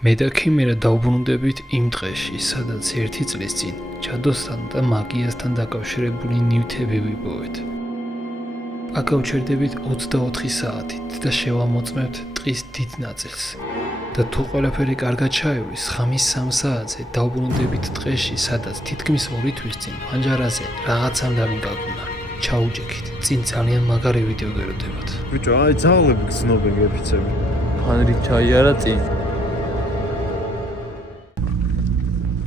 მე და ქიმერა დავბრუნდებით იმ დღეში, სადაც ერთი წლის წინ ჯადოსთან და მაგიასთან დაკავშირებული ნივთები ვიპოვეთ. აქ გავჩერდებით 24 საათით და შევამოწმებთ ტყის დიდ ნაწილს. და თუ ყველაფერი კარგად ჩაივლის, ხამის 3 საათზე დავბრუნდებით ტყეში, სადაც თითქმის 2 თვის წინ ფანჯარაზე რაღაცამ დავინკაკუნა. ჩაუჯექით, წინ ძალიან მაგარი ვიდეო გეროდებათ. ბიჭო, აი ძალები გზნობენ გეფიცები. ფანრი ჩაიარა წინ.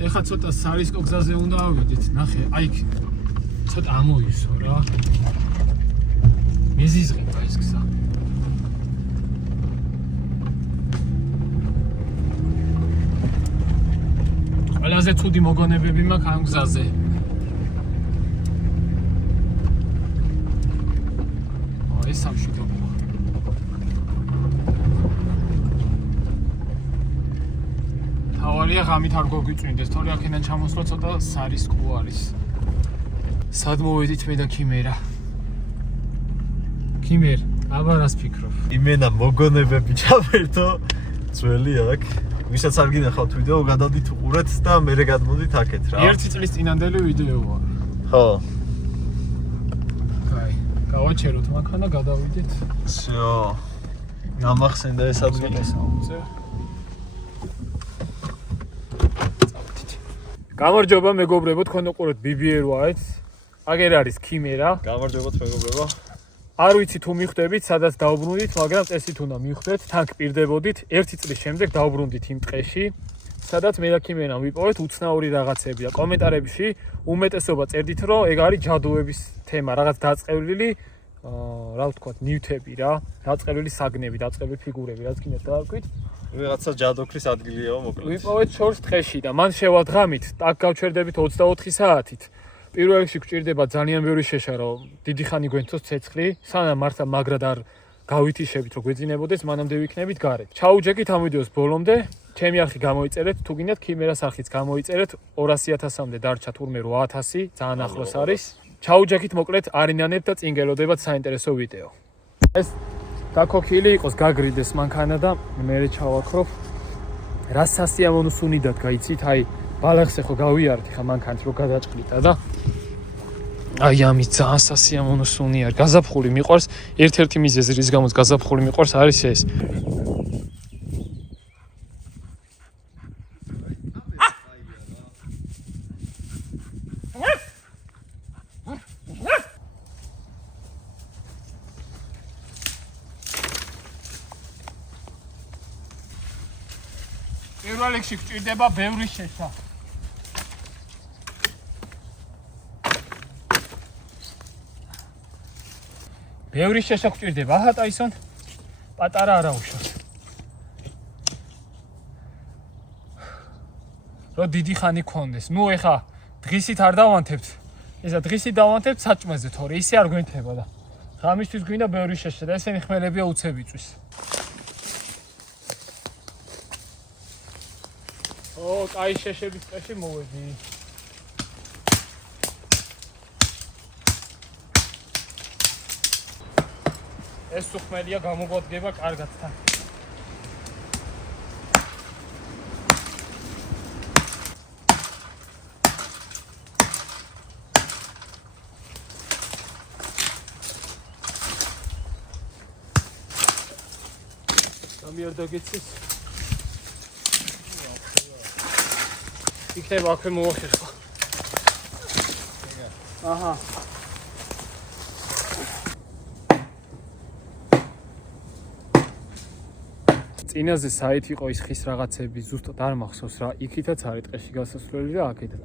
ეხლა ცოტა სარისკო გზაზე უნდა ავიდეთ, ნახე, აი ცოტა ამოივსო რა. მეზიზღება ეს გზა. ყველაზე ცუდი მოგონებები მაქვს ამ გზაზე. ეს სამშვიდობოა. თავარია ღამით არ გოგვიწვინდეს, თორე აქედან ჩამოსვლა ცოტა სარისკო არის. სად მოვედით მე და ქიმერა? ქიმერ, აბა რას ფიქრობ? იმენა მოგონებები ჩავერთო ძველი აქ. ვისაც არ გინახავთ ვიდეო, გადავდით უყურეთ და მერე გადმოდით აქეთ რა. 1 წლის წინანდელი ვიდეოა. ხო. კაი, გავაჩეროთ მანქანა, გადავიდეთ. всё. გამახსენდა ეს ადგილი. გამარჯობა მეგობრებო, თქვენ უყურებთ BBR-ს. აგერ არის ქიმერა. გამარჯობათ მეგობრებო. არ ვიცი თუ მიხვდებით, სადაც დავბრუნდით, მაგრამ წესით უნდა მიხვდეთ, თან გპირდებოდით. 1 წლის შემდეგ დავბრუნდით იმ ტყეში, სადაც მე და ქიმერამ ვიპოვეთ უცნაური რაღაცები და კომენტარებში უმეტესობა წერდით, რომ ეგ არის ჯადოების თემა, რაღაც დაწყევლილი, რა ვთქვათ, ნივთები რა, დაწყევლილი საგნები, დაწყევლილი ფიგურები, რაც გინდათ დავაკვით. ვიღაცა ჯადოქრის ადგილიაო მოკლედ. ვიპოვეთ შორს ტყეში და მან შევადგამით, აქ გავჩერდებით 24 საათით. პირველ რიგში გვჭირდება ძალიან ბევრი შეშა, რომ დიდი ხანი გვენცოს ცეცხლი, სანამ მართლა მაგრად არ გავითიშებით, რომ გვეძინებოდეს, მანამდე ვიქნებით გარეთ. ჩაუჯექით ამ ვიდეოს ბოლომდე, ჩემი არხი გამოიწერეთ, თუ გინდათ ქიმერას არხიც გამოიწერეთ, 200.000-მდე დარჩა თურმე 800, ძალიან ახლოს არის. ჩაუჯექით მოკლედ არინანებთ და წინ გელოდებათ საინტერესო ვიდეო. ეს გაქოქილი იყოს, გაგრიდეს მანქანა და მე ჩავაქრობ. რა სასიამოვნო სუნიდად გაიცით, აი ბალახს ხო გავიარეთ ხა მანქანით რომ გადაჭყლიტა და აი ამის ძალიან სასიამოვნო სუნი არის. გაზაფხული მიყვარს, ერთ-ერთი მიზეზი რის გამოც გაზაფხული მიყვარს არის ეს. პირველ რიგში გვჭირდება ბევრი შეშა. ბევრი შეშა გვჭირდება. აჰა ტაისონ. პატარა არა უშავს. რო დიდი ხანი გქონდეს. ნუ ეხა დღისით არ დავანთებთ. ისა დღისით დავანთებთ საჭმეზე, თორე ისე არ გვენთება და ღამისთვის გვინდა ბევრი შეშა და ესენი ხმელებია უცებ იწვის. ო, კაი შეშების ტყეში მოვედი. ეს სუხმელია გამოგვადგება კარგად თან. გამიარ დაგეცეს. იქნება აქვე მოვახერხო. აჰა. წინაზე საით იყო ის ხის რაღაცები, ზუსტად არ მახსოვს რა. იქითაც არის ტყეში გასასვლელი და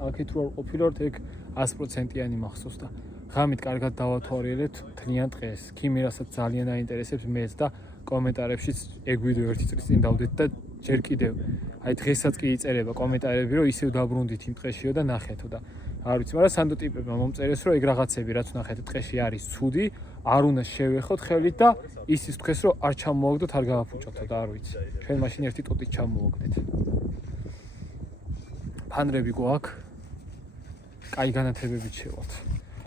აქეთ რო ყოფილიყავთ, ეგ 100%-იანი მახსოვს და ღამით კარგად დავათვალიერეთ თლიან ტყეს. ქიმერასაც ძალიან აინტერესებს მეც და კომენტარებშიც ეგ ვიდეო 1 წლის წინ დავდეთ და ჯერ კიდევ აი დღესაც კი იწერება კომენტარები, რომ ისევ დაბრუნდით იმ ტყეშიო და ნახეთო და არ ვიცი, მაგრამ სანდო ტიპებმა მომწერეს, რომ ეგ რაღაცები რაც ნახეთ ტყეში არის ცუდი, არ უნდა შევეხოთ ხელით და ისიც თქვეს, რომ არ ჩამოვაგდოთ, არ გავაფუჭოთო და არ ვიცი. ჩვენ მაშინ ერთი ტოტით ჩამოვაგდეთ. ფანრები გვაქვს. კაი განათებებით შევალთ.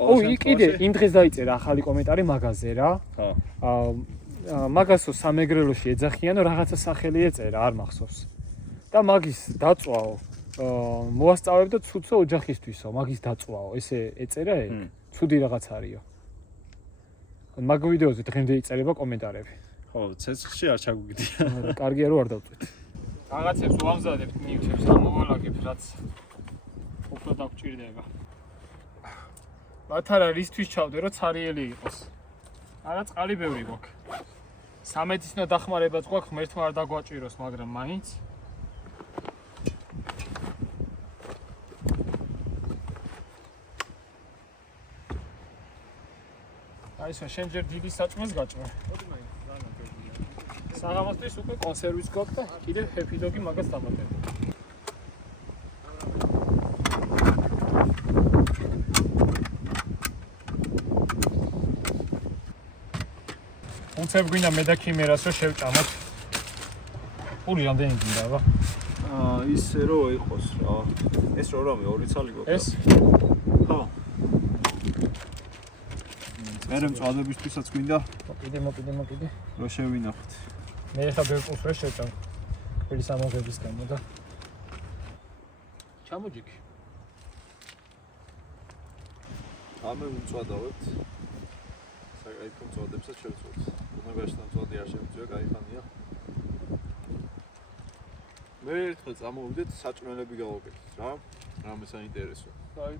ო, კიდე იმ დღეს დაიწერა ახალი კომენტარი მაგაზე რა. ხო. მაგასო სამეგრელოში ეძახიან, რაღაცა სახელი ეწერა, არ მახსოვს. და მაგის დაწვაო მოასწავებ და ცუცო ოჯახისთვისო, მაგის დაწვაო, ესე ეწერა ეგ. ცუდი რაღაც არისო. მაგ ვიდეოზე დღემდე იწერება კომენტარები. ხო, ცეცხლში არ ჩაგუგდია. კარგია რომ არ დავწვეთ. რაღაცებს ვამზადებთ ნიუჩებს ამოვალაგებ, რაც უფრო დაგჭირდება. მათ არა რისთვის ჩავდე, რომ ცარიელი იყოს. არა წყალი ბევრი გვაქვს. სამედიცინო დახმარებაც გვაქვს, ღმერთმა არ დაგვაჭიროს, მაგრამ მაინც აი შენ ჯერ დიდი საჭმელს გაჭმე. საღამოსთვის უკვე კონსერვის გვაქვს და კიდევ ჰეპი დოგი მაგას დამატებ. უცებ გვინდა მე და ქიმერას რომ შევჭამოთ. პული რამდენი გინდა აბა? ისე რომ იყოს რა. ეს რო რამე 2 ცალი გვაქვს. ეს? ხო. მერე მწვადებისთვისაც გვინდა მოკიდე. რომ შევინახოთ. მე ხა ბევრ პულს ვერ შევჭამ. პირის ამოღების გამო და ჩამოჯიქი. ამე ვწვადავებთ. საკაითო მწვადებსაც შევწვდით. უნაგაშთან მწვადი არ შევწვია, კაი ხანია. მე ერთხელ წამოვიდეთ საჭმელები გავაკეთეთ რა. რამე საინტერესო. აი.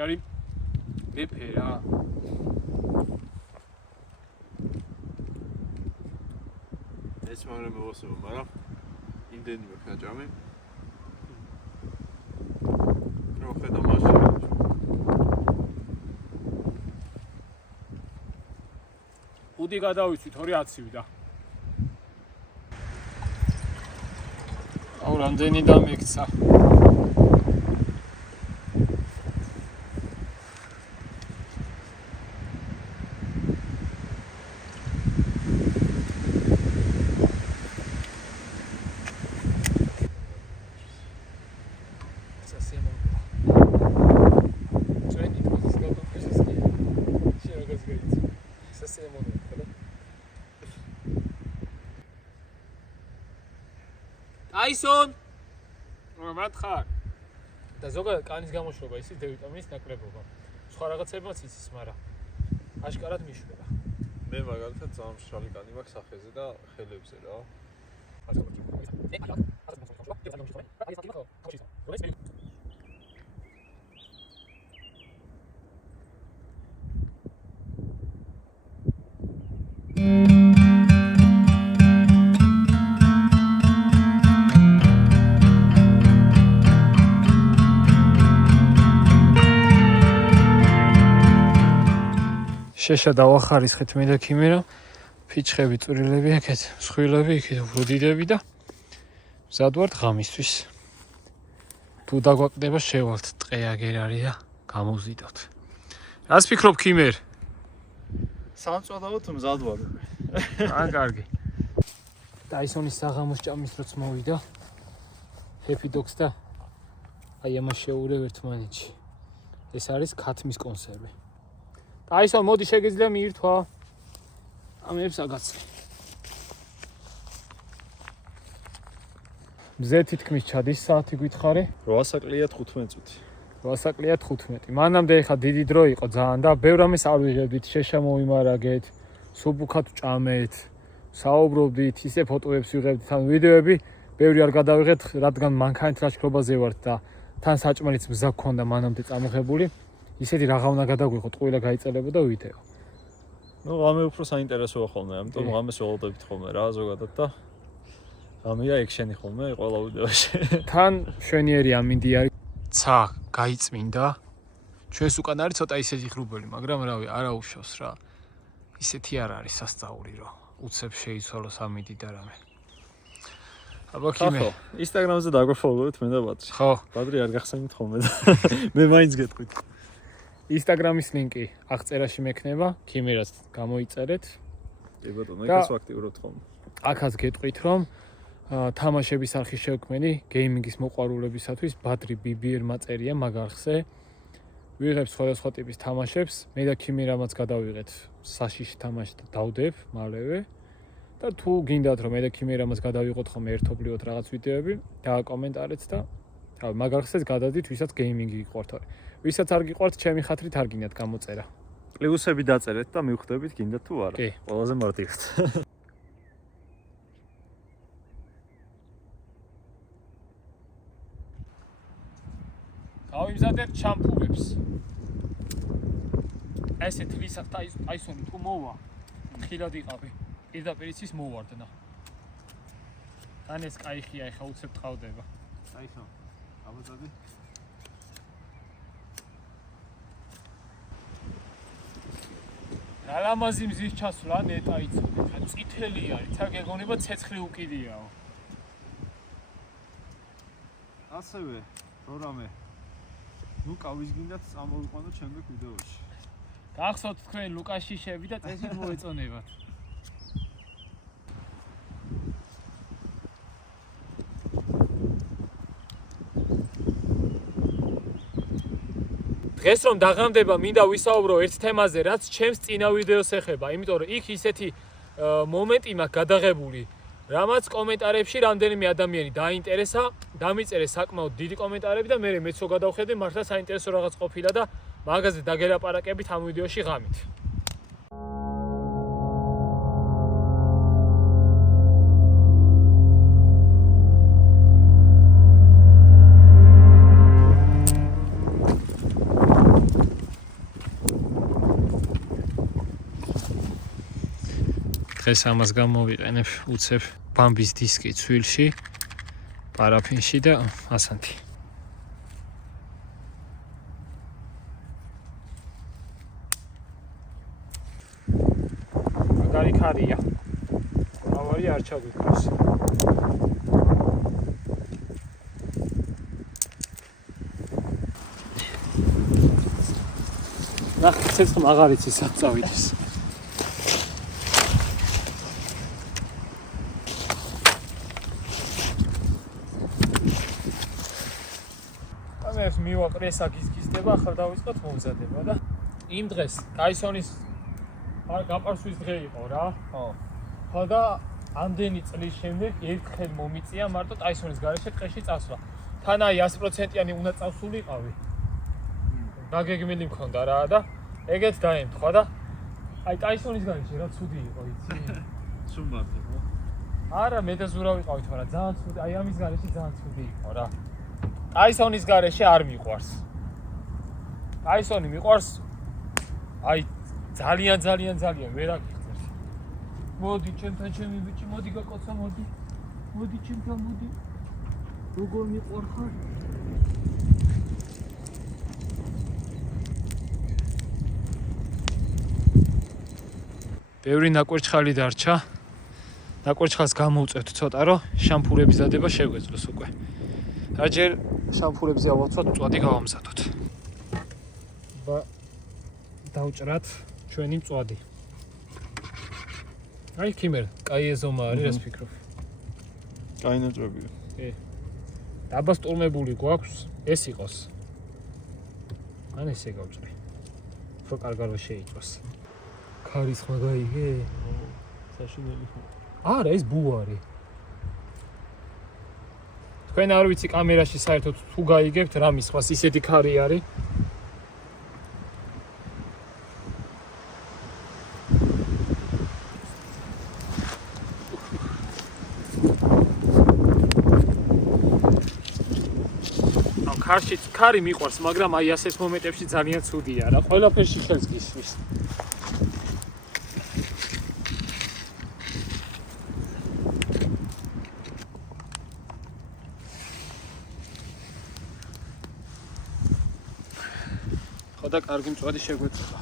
არის მეფე რა. ეს მაგრამ მოვასწრებ, მაგრამ იმდენი მეფე აჭამე. რო ხედა მაშინ. უდი გადავიცვით 210-ვიდა. აუ რამდენი დამიქცა. აისონ რომად ხარ? და ზოგადად კანის გამოშვება იცის დ-ვიტამინის ნაკლებობა. სხვა რაღაცებმაც იცის, მაგრამ აშკარად მიშვება. მე მაგალითად ძალიან მშრალი კანი მაქვს სახეზე და ხელებზე რა. შეშა დავახარისხეთ მე და ქიმერა. ფიჩხები, წვრილები აქეთ, მსხვილები იქით ვუდიდები და მზად ვართ ღამისთვის. თუ დაგვაკლდება შევალთ ტყე აგერ არის და გამოვზიდოთ. რას ფიქრობ ქიმერ? სამწვადავთ მზად ვარ. აა კარგი. დაისონის საღამოს ჭამის როც მოვიდა. ჰეპი დოგს და აი ამას შეურევ ერთმანეთში. ეს არის ქათმის კონსერვი. დაისონ მოდი შეგიძლია მიირთვა. ამებს აგაცნე. მზე თითქმის ჩადის საათი გითხარი. 8 საკლია 15 წუთი. 8 საკლია 15. მანამდე ეხა დიდი დრო იყო ძალიან და ბევრ ამას არ ვიღებდით, შეშა მოვიმარაგეთ, სუბუქად ჭამეთ, საუბრობდით, ისე ფოტოებს ვიღებდით, ან ვიდეოები, ბევრი არ გადავიღეთ, რადგან მანქანით ლაშქრობაზე ვართ და თან საჭმელიც მზა გქონდა მანამდე წამოღებული. ისეთი რაღა უნდა გადაგვიღოთ, ყვილა გაიწელებოდა ვიდეო. ნუ ღამე უფრო საინტერესოა ხოლმე, ამიტომ ღამეს ველოდებით ხოლმე რა ზოგადად და ღამეა ექშენი ხოლმე ყველა ვიდეოში. თან შვენიერი ამინდი არის. ცა გაიწმინდა. ჩვენს უკან არის ცოტა ისეთი ღრუბელი, მაგრამ რავი, არა უშავს რა. ისეთი არ არის სასწაული რომ უცებ შეიცვალოს ამინდი და რამე. აბა ქიმე. ხო, Instagram-ზე დაგვაფოლოვეთ მე და ბადრი. ხო, ბადრი არ გახსენით ხოლმე და მე მაინც გეტყვით. Instagram-ის ლინკი აღწერაში მექნება, ქიმერას გამოიწერეთ. კი ბატონო, ეგას ვაქტიურობთ ხოლმე. აქაც გეტყვით რომ თამაშების არხის შევქმენი გეიმინგის მოყვარულებისათვის ბადრი BBR მაწერია მაგ არხზე. ვიღებ სხვადასხვა ტიპის თამაშებს, მე და ქიმერამაც გადავიღეთ საშიში თამაში და დავდებ მალევე. და თუ გინდათ რომ მე და ქიმერა მას გადავიყოთ ხოლმე ერთობლივად რაღაც ვიდეოები, დააკომენტარეთ და თავი მაგალითად გადადით, ვისაც გეიმინგი გიყვართ. ვისაც არ გიყვართ, ჩემი ხათრით არ გინდათ გამოწერა. პლუსები დაწერეთ და მივხვდებით გინდა თუ არა. კი. ყველაზე მარტივად. გავიმზადებ შამპურებს. ესეთ ვისაც აისონი თუ მოვა, ხილად იყავი. პირდაპირ იცის მოვარდნა. ან ეს кайხია, ეხა უცებ ტყავდება. საიხო. აბაზადი. რალამაზი მზის ჩასვლა ნეტა იცოდეთ. ან წითელი არის, აქ ეგონება ცეცხლი უკიდიაო. ასევე პროგრამე. ნუ კავის გინდათ წამოვიყვანოთ შემდეგ ვიდეოში. გახსოვთ თქვენ ლუკას შიშები და წესით მოეწონებათ. დღეს რომ დაღამდება, მინდა ვისაუბრო ერთ თემაზე, რაც ჩემს წინა ვიდეოს ეხება, იმიტომ რომ იქ ისეთი მომენტი მაქვს გადაღებული, რამაც კომენტარებში რამდენიმე ადამიანი დაინტერესა, დამიწერეს საკმაოდ დიდი კომენტარები და მე მეცო გადავხედე, მართლა საინტერესო რაღაც ყოფილა და მაგაზე დაგელაპარაკებით ამ ვიდეოში ღამით. დღეს ამას გამოვიყენებ უცებ ბამბის დისკი ცვილში, პარაფინში და ასანთი. მაგარი ქარია. ავარი არ ჩაგვიქროს. ნახე, ცეცხლ აღარ იცის საწავიდეს. მივაყრე საგიზგიზდება, ახლა დავიწყოთ მომზადება და იმ დღეს ტაისონის გაპარსვის დღე იყო რა. ხო და ამდენი წლის შემდეგ ერთხელ მომიწია მარტო ტაისონის გარეშე ტყეში წასვლა. თან აი 100%-იანი უნდა წავსულიყავი. დაგეგმილი მქონდა რა და ეგეც დაემთხვა და აი ტაისონის გარეშე რა ცუდი იყო, იცი? სულ მარტო, ხო? არა, მე და ზურა ვიყავით, მაგრამ ძალიან ცუდი, აი ამის გარეშე ძალიან ცუდი იყო რა. ტაისონის გარეშე არ მიყვარს. ტაისონი მიყვარს აი ძალიან ვერ აგიხსენს. მოდი ჩემთან ჩემი ბიჭი, მოდი გაკოცა, მოდი. მოდი ჩემთან, მოდი. როგორ მიყვარხარ? ბევრი ნაკვერჩხალი დარჩა. ნაკვერჩხალს გამოვწევთ ცოტა, რომ შამპურების დადება შეგვეძლოს უკვე. რაჯერ შამპურებზე ავაცვათ, მწვადი გავამზადოთ. დავჭრათ ჩვენი მწვადი. აი ქიმერ, კაი ეზომა არის, რას ფიქრობ? კაი ნაჭრებია. კი. დაბასტურმებული გვაქვს, ეს იყოს. ან ესე გავჭრე. უფრო კარგად შეიწვას. ქარის ხმა გაიგე? საშინელი ხო? არა, ეს ბუარი. თქვენ არ ვიცი კამერაში საერთოდ თუ გაიგებთ რა მისვას, ისეთი ქარი არის. ქარი მიყვარს, მაგრამ აი ასეთ მომენტებში ძალიან ცუდია რა. ყველაფერში ხელს გისვის. და კარგი მწვადი შეგვეწება.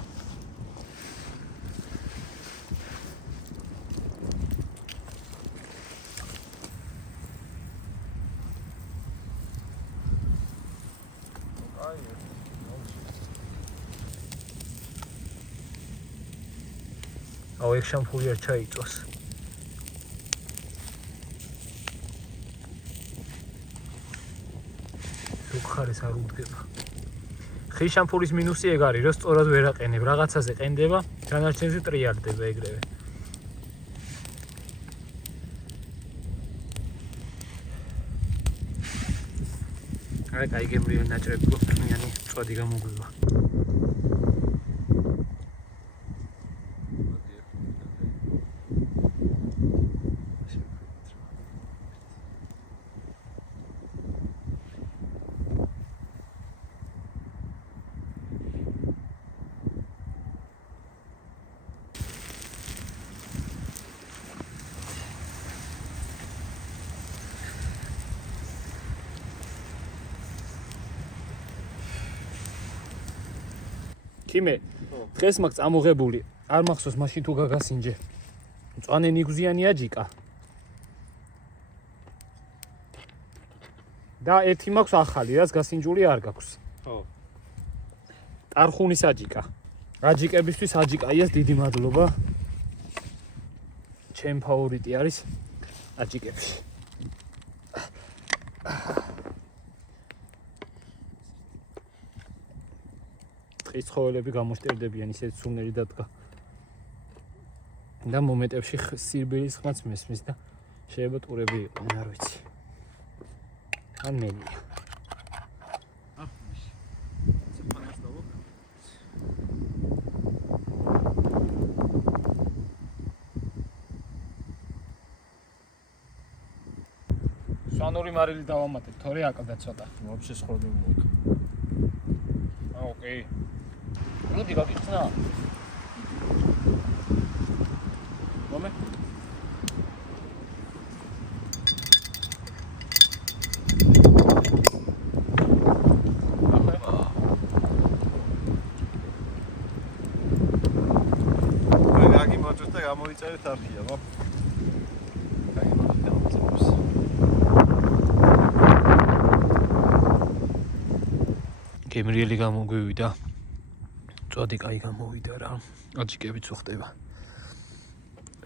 აუ ეგ შამპური არ ჩაიწვას. სუქარის არ უდგება. ხის შამპურის მინუსი ეგ არის, რომ სწორად ვერ აყენებ, რაღაცაზე ყენდება, დანარჩენზე ტრიალდება ეგრევე. აი კაი გემრიელი ნაჭრები გოხტნიანი წვადი გამოგვივა. Kime, დღეს მაქვს წამოღებული. არ მახსოვს მაშინ თუ გაგასინჯე. მწვანე ნიგზიანია ჯიკა. და ერთი მაქვს ახალი, რაც გასინჯული არ გაქვს. ხო. ტარხუნის აჯიკა. აჯიკებისთვის აჯიკაიას დიდი მადლობა. ჩემ ფავორიტი არის აჯიკებში. ის ცხოველები გამოშტერდებიან ისეთ სუნერი დადგა. და მომენტებში სირბილის ხმაც მესმის და შეიძლება ტურები იყვნენ, არ ვიცი. ან მენია. სვანური მარილი დავამატებ, თორე აკდა ცოტა. Вообще სხოდი მოკ. ოკეი. როდი გაგიხსნა? მომე? გაგი მოჭრეთ და გამოიწერეთ არქია, ხო? გაგი მოჭრეთ. გემრიელი გამოგვივიდა. წვადი კაი გამოვიდა რა. აჯიკებიც უხდება.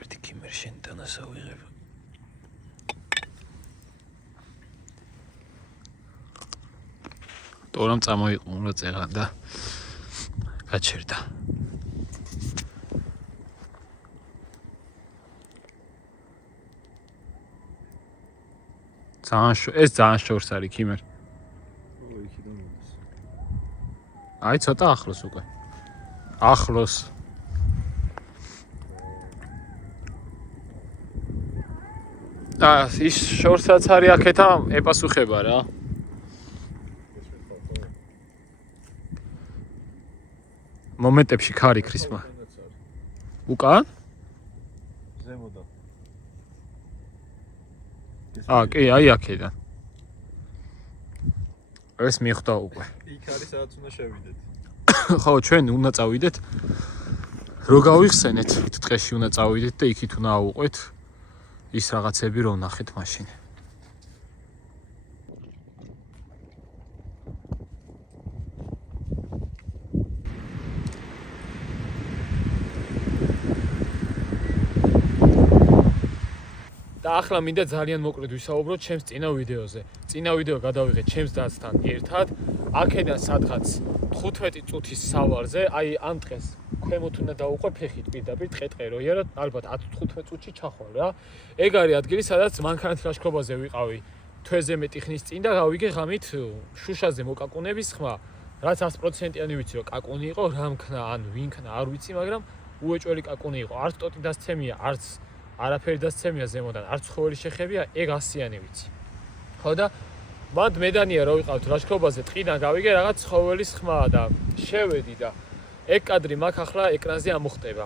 ერთი კიმერ შენთან ასავიღებ. თორემ წამოიყურო წეღან და გაჩერდა. ეს ძალიან შორს არის კიმერ. აი ცოტა ახლოს უკვე. ახლოს. ის შორსაც არის აქეთა ეპასუხება რა. მომენტებში ქარი ქრისმა. უკან? ზემოდან. კი, აი აქედან. ეს მიხვდა უკვე. იქ არის სადაც უნდა შევიდეთ. ხო, ჩვენ უნდა წავიდეთ. რო გავიხსენეთ, ტყეში უნდა წავიდეთ და იქით უნდა ავუყვეთ ის რაღაცები რო ვნახეთ მაშინ. და ახლა მინდა ძალიან მოკლედ ვისაუბროთ ჩემს წინა ვიდეოზე. წინა ვიდეო გადავიღეთ ჩემს დაცთან ერთად. აქედან სადღაც 15 წუთის სავარზე, აი ამ დღეს ქვემოთ უნდა დავუყვე ფეხით პირდაპირ ტყე რო იარა, ალბათ 10-15 წუთში ჩახვალ რა. ეგ არის ადგილი, სადაც მანქანით ლაშქრობაზე ვიყავი თვეზე მეტი ხნის წინ და გავიგე ღამით შუშაზე მოკაკუნების ხმა. რაც 100%-იანი ვიცი რომ კაკუნი იყო, რამქნა ან ვინქნა არ ვიცი, მაგრამ უეჭველი კაკუნი იყო. არც ტოტი დასცემია, არც არაფერი დასცემია ზემოდან, არც ცხოველი შეხებია, ეგ 100-იანი ვიცი. ხო და მანდ მედანია რომ ვიყავთ ლაშქრობაზე, ტყიდან გავიგე რაღაც ცხოველის ხმა და შევედი და ეგ კადრი მაქვს ახლა ეკრანზე ამოხტება.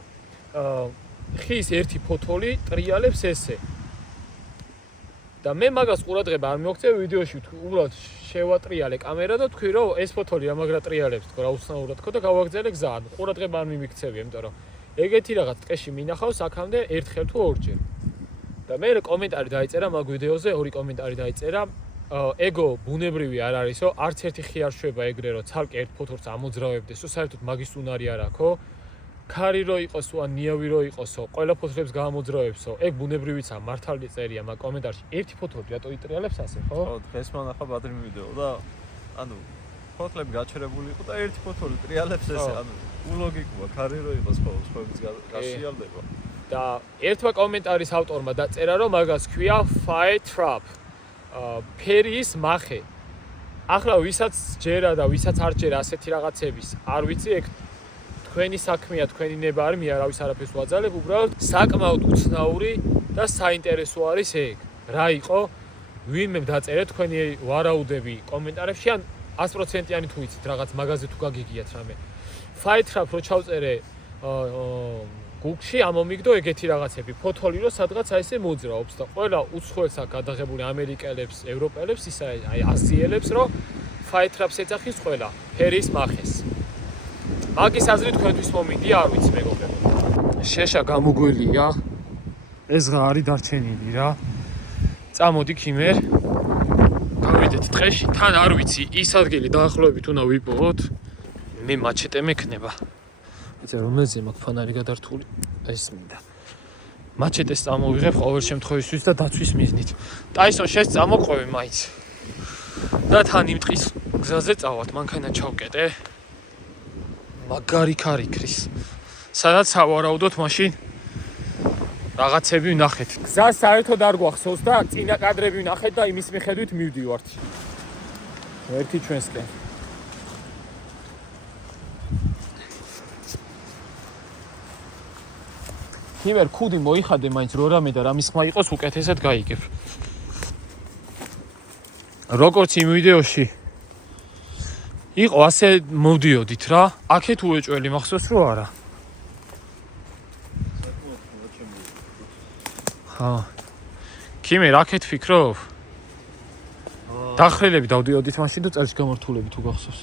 ხის ერთი ფოთოლი ტრიალებს ესე. და მე მაგას ყურადღება არ მოგწევ ვიდეოში უბრალოდ შევატრიალე კამერა და თქვი რომ ეს ფოთოლი ამაგრა ტრიალებს თქო რა უცნაურად თქო და გავაგზავნე გზა. ყურადღება არ მიმიქცევი, იმიტომ რომ ეგეთი რაღაც ტყეში მინახავს აქამდე ერთხელ თუ ორჯერ. და მე კომენტარი დაიწერა მაგ ვიდეოზე, ორი კომენტარი დაიწერა. ეგო ბუნებრივი არ არისო, არც ერთი ხი არ შვება ეგრე რომ ცალკე ერთ ფოთოლს ამოძრავებდესო, საერთოდ მაგის უნარი არ აქვს, ხო? ქარი რო იყოსო, ან ნიავი რო იყოსო, ყველა ფოთლებს გამოძრავებსო, ეგ ბუნებრივიცა, მართალი წერია მაგ კომენტარში. ერთი ფოთოლი რატო იტრიალებს ასე, ხო? ხო, დღეს მანახა ბადრი ვიდეო და ანუ ფოთლები გაჩერებული იყო და ერთი ფოთოლი ტრიალებს ესე, ანუ ულოგიკოა, ქარი რო იყოს ხო, სხვაებიც გაშიალდება. და ერთმა კომენტარის ავტორმა დაწერა რომ მაგას ქვია fire trap. ფერის მახე. ახლა ვისაც ჯერა და ვისაც არ ჯერა ასეთი რაღაცების, არ ვიცი, ეგ თქვენი საქმეა, თქვენი ნება არ მია, რავის არაფერს ვაძალებ, უბრალოდ საკმაოდ უცნაური და საინტერესო არის ეგ. რა იყო? ვინმე დაწერეთ თქვენი ვარაუდები კომენტარებში, ან 100%-იანი თუ იცით რაღაც მაღაზია თუ გაგიგიათ რამე. Fightrap რო ჩავწერე Google-ში ამომიგდო ეგეთი რაღაცები, ფოთოლი რო სადღაც აი ესე მოძრაობს და ყველა უცხოელს აქ გადაღებული ამერიკელებს, ევროპელებს, ისა აი აზიელებს, რომ Fightrap-ს ეძახის ყველა, ფერის მახეს. მაგის აზრი თქვენთვის მომინდია, არ ვიცი მეგობრებო. შეშა გამოგველია. ეს რა არის დარჩენილი რა. წამოდი ქიმერ. გავიდეთ დღეში, თან არ ვიცი, ის ადგილი დაახლოებით უნდა ვიპოვოთ. მე მაჩეტე მექნება. იცი რომელზე მაქვს ფანარი გადართული? ეს მინდა. მაჩეტეს წამოვიღებ ყოველ შემთხვევისთვის და დაცვის მიზნით. ტაისონ შეს წამოყვევი მაინც. და თან იმ ტყის გზაზე წავალთ, მანქანა ჩავკეტე. მაგარი ქარიქრის. სადაც ავარაუდოთ მაშინ რაღაცები ვნახეთ. გზას საერთოდ არ გვახსოვს და წინა კადრები ვნახეთ და იმის მიხედვით მივდივართ. ერთი ჩვენსკენ. იმერ ქუდი მოიხადე მაინც რო რამე და რამის ხმა იყოს უკეთესად გაიგებ. როგორც იმ ვიდეოში იყო ასე მოვდიოდით რა. აქეთ უეჭველი მახსოვს რო არა. ქიმერ აქეთ ფიქრობ? დახრილები დავდიოდით მაშინ თუ წელში გამართულები თუ გახსოვს?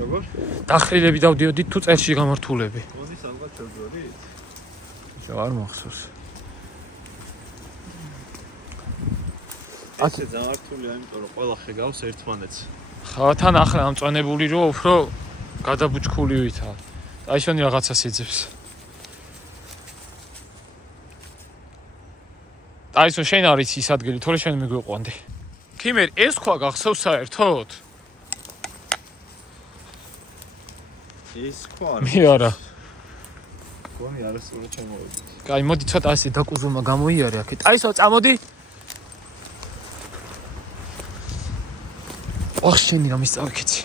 როგორ? დახრილები დავდიოდით თუ წელში გამართულები? მოდი სამყარო ჩავდიოდით? არ მახსოვს. ასე ძალიან რთულია, იმიტომ რომ ყველა ხეგავს ერთმანეთს. ხა თან ახლა ამწვანებული რო უფრო გადაბუჩქული ვითა. ტაისონი რაღაცას ეძებს. ტაისონ შენ არის ის ადგილი, თორე შენ მიგვიყვანდი. ქიმერ, ეს ხვა გახსოვს საერთოდ? ეს ხო არა. მე არა. გონი არასწორად ჩამოვიდეთ. კაი, მოდი ცოტა ასე დაკუზულმა გამოიარე აქეთ. ტაისონ, წამოდი. ოხ, შენი რა მისწავიქეცი.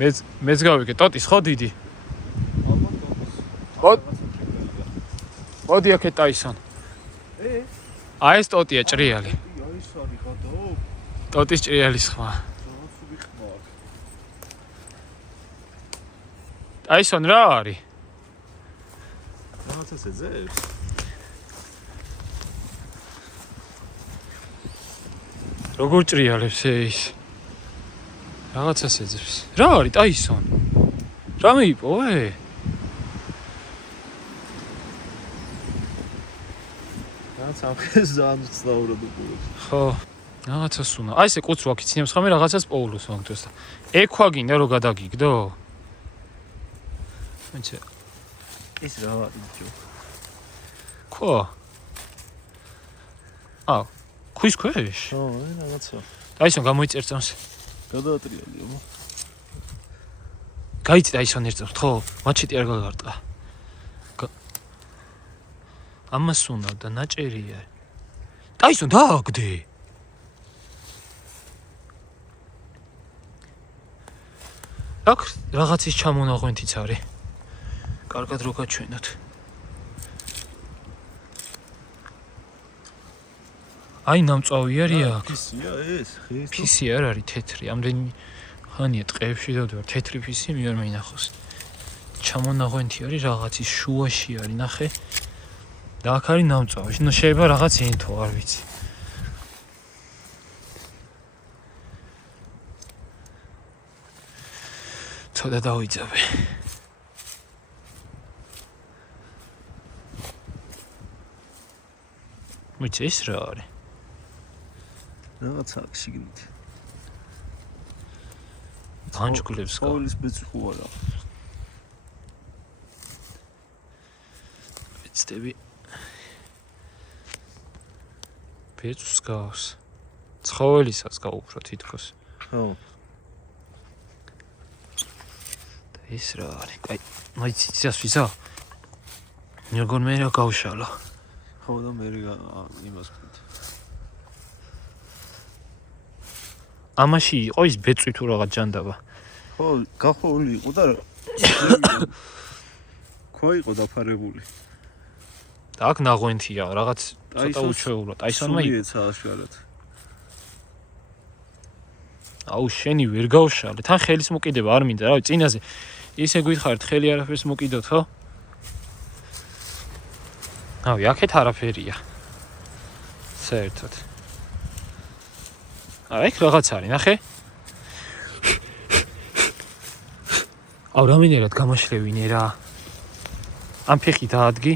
მეც გავიქე, ტოტის ხო დიდი? მოდი აქეთ ტაისონ. აი ეს ტოტია ჭრიალი. აი ეს არის გადაო. ტოტის ჭრიალის ხმა. ტაისონ რა არის? რაღაცას ეძებს? როგორ ჭრიალებს ეს? რაღაცას ეძებს. რა არის ტაისონ? რა მეიპოვე? რაღაც ამხეს ძალიან უცნაურად უყურებს. ხო. რაღაცას უნდა. აი ესე კუცრო აქ იცინებს ხამე რაღაცას პოულოს მაგდოს და ექვა გინდა რომ გადაგიგდო? მეჩე ეს რა არის ჯო? ხო. აუ, ქვის ქვეშ? ხო, რაღაცა. ტაისონ გამოიწერ წამს. გადაატრიალიო. გაიწი ტაისონ ერთს, ხო? მაჩეტი არ გაგარტყა. ამას უნდა და ნაჭერია. ტაისონ დააგდე. აქ რაღაცის ჩამონაღვენთიც არის. კარგად რო გაჩვენოთ. აი ნამწვავი არის აქ. ფისია ეს? ხის? ფისი არ არის თეთრი. ამდენი ხანია ტყეებში დავდივარ. თეთრი ფისი მე არ მინახავს. ჩამონაღვენთი არის რაღაცის შუაში არის, ნახე. და აქ არის ნამწვავი. ნუ შეიძლება რაღაც ინთო, არ ვიცი. ცოტა დავიძაბე. ვიცი ეს რა არის? რაღაცა აქ შიგნით. განჭკულებს გა. ყოველის ბეწვი ხო არა? ვეცდები. ბეწვს გავს. ცხოველისას გაუბრალოდ თითქოს. ხო. ეს რა არის? კაი, მაიცი ცას ვიზა? როგორ მე რა გავშალა. ხო და მე იმას ვქით. ამაში იყო ის ბეწვი თუ რაღაც ჯანდაბა. ხო, გახეული იყო და ქვა იყო დაფარებული. და აქ ნაღვენთია, რაღაც ცოტა უჩვეულო. ტაისონმა იეცა აშკარად. აუ შენი ვერ გავშალე. თან ხელის მოკიდება არ მინდა, რავი, წინაზე ისე გითხარით ხელი არაფერს მოკიდოთ, ხო? რავი, აქეთ არაფერია. საერთოდ. აი, ეგ რაღაც არის, ნახე? აუ, რამინერად გამაშლევინე რა. ამ ფეხი დაადგი.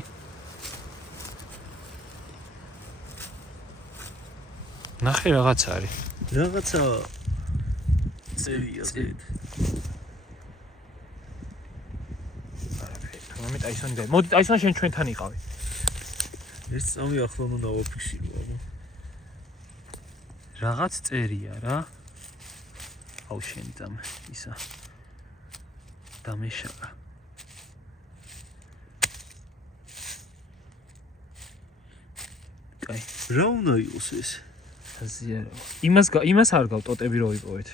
ნახე რაღაც არის. რაღაცა წერია ზედ. მე ტაისონი და მოდი ტაისონ შენ ჩვენთან იყავი. ეს წამი ახლო უნდა ვაფიქსირო, აბა. რაღაც წერია რა. აუ შენი წამი ისა. დამეშალა. კაი, რა უნდა იყოს ეს? ზიარო. იმას არ გავ ტოტები რო იპოვეთ.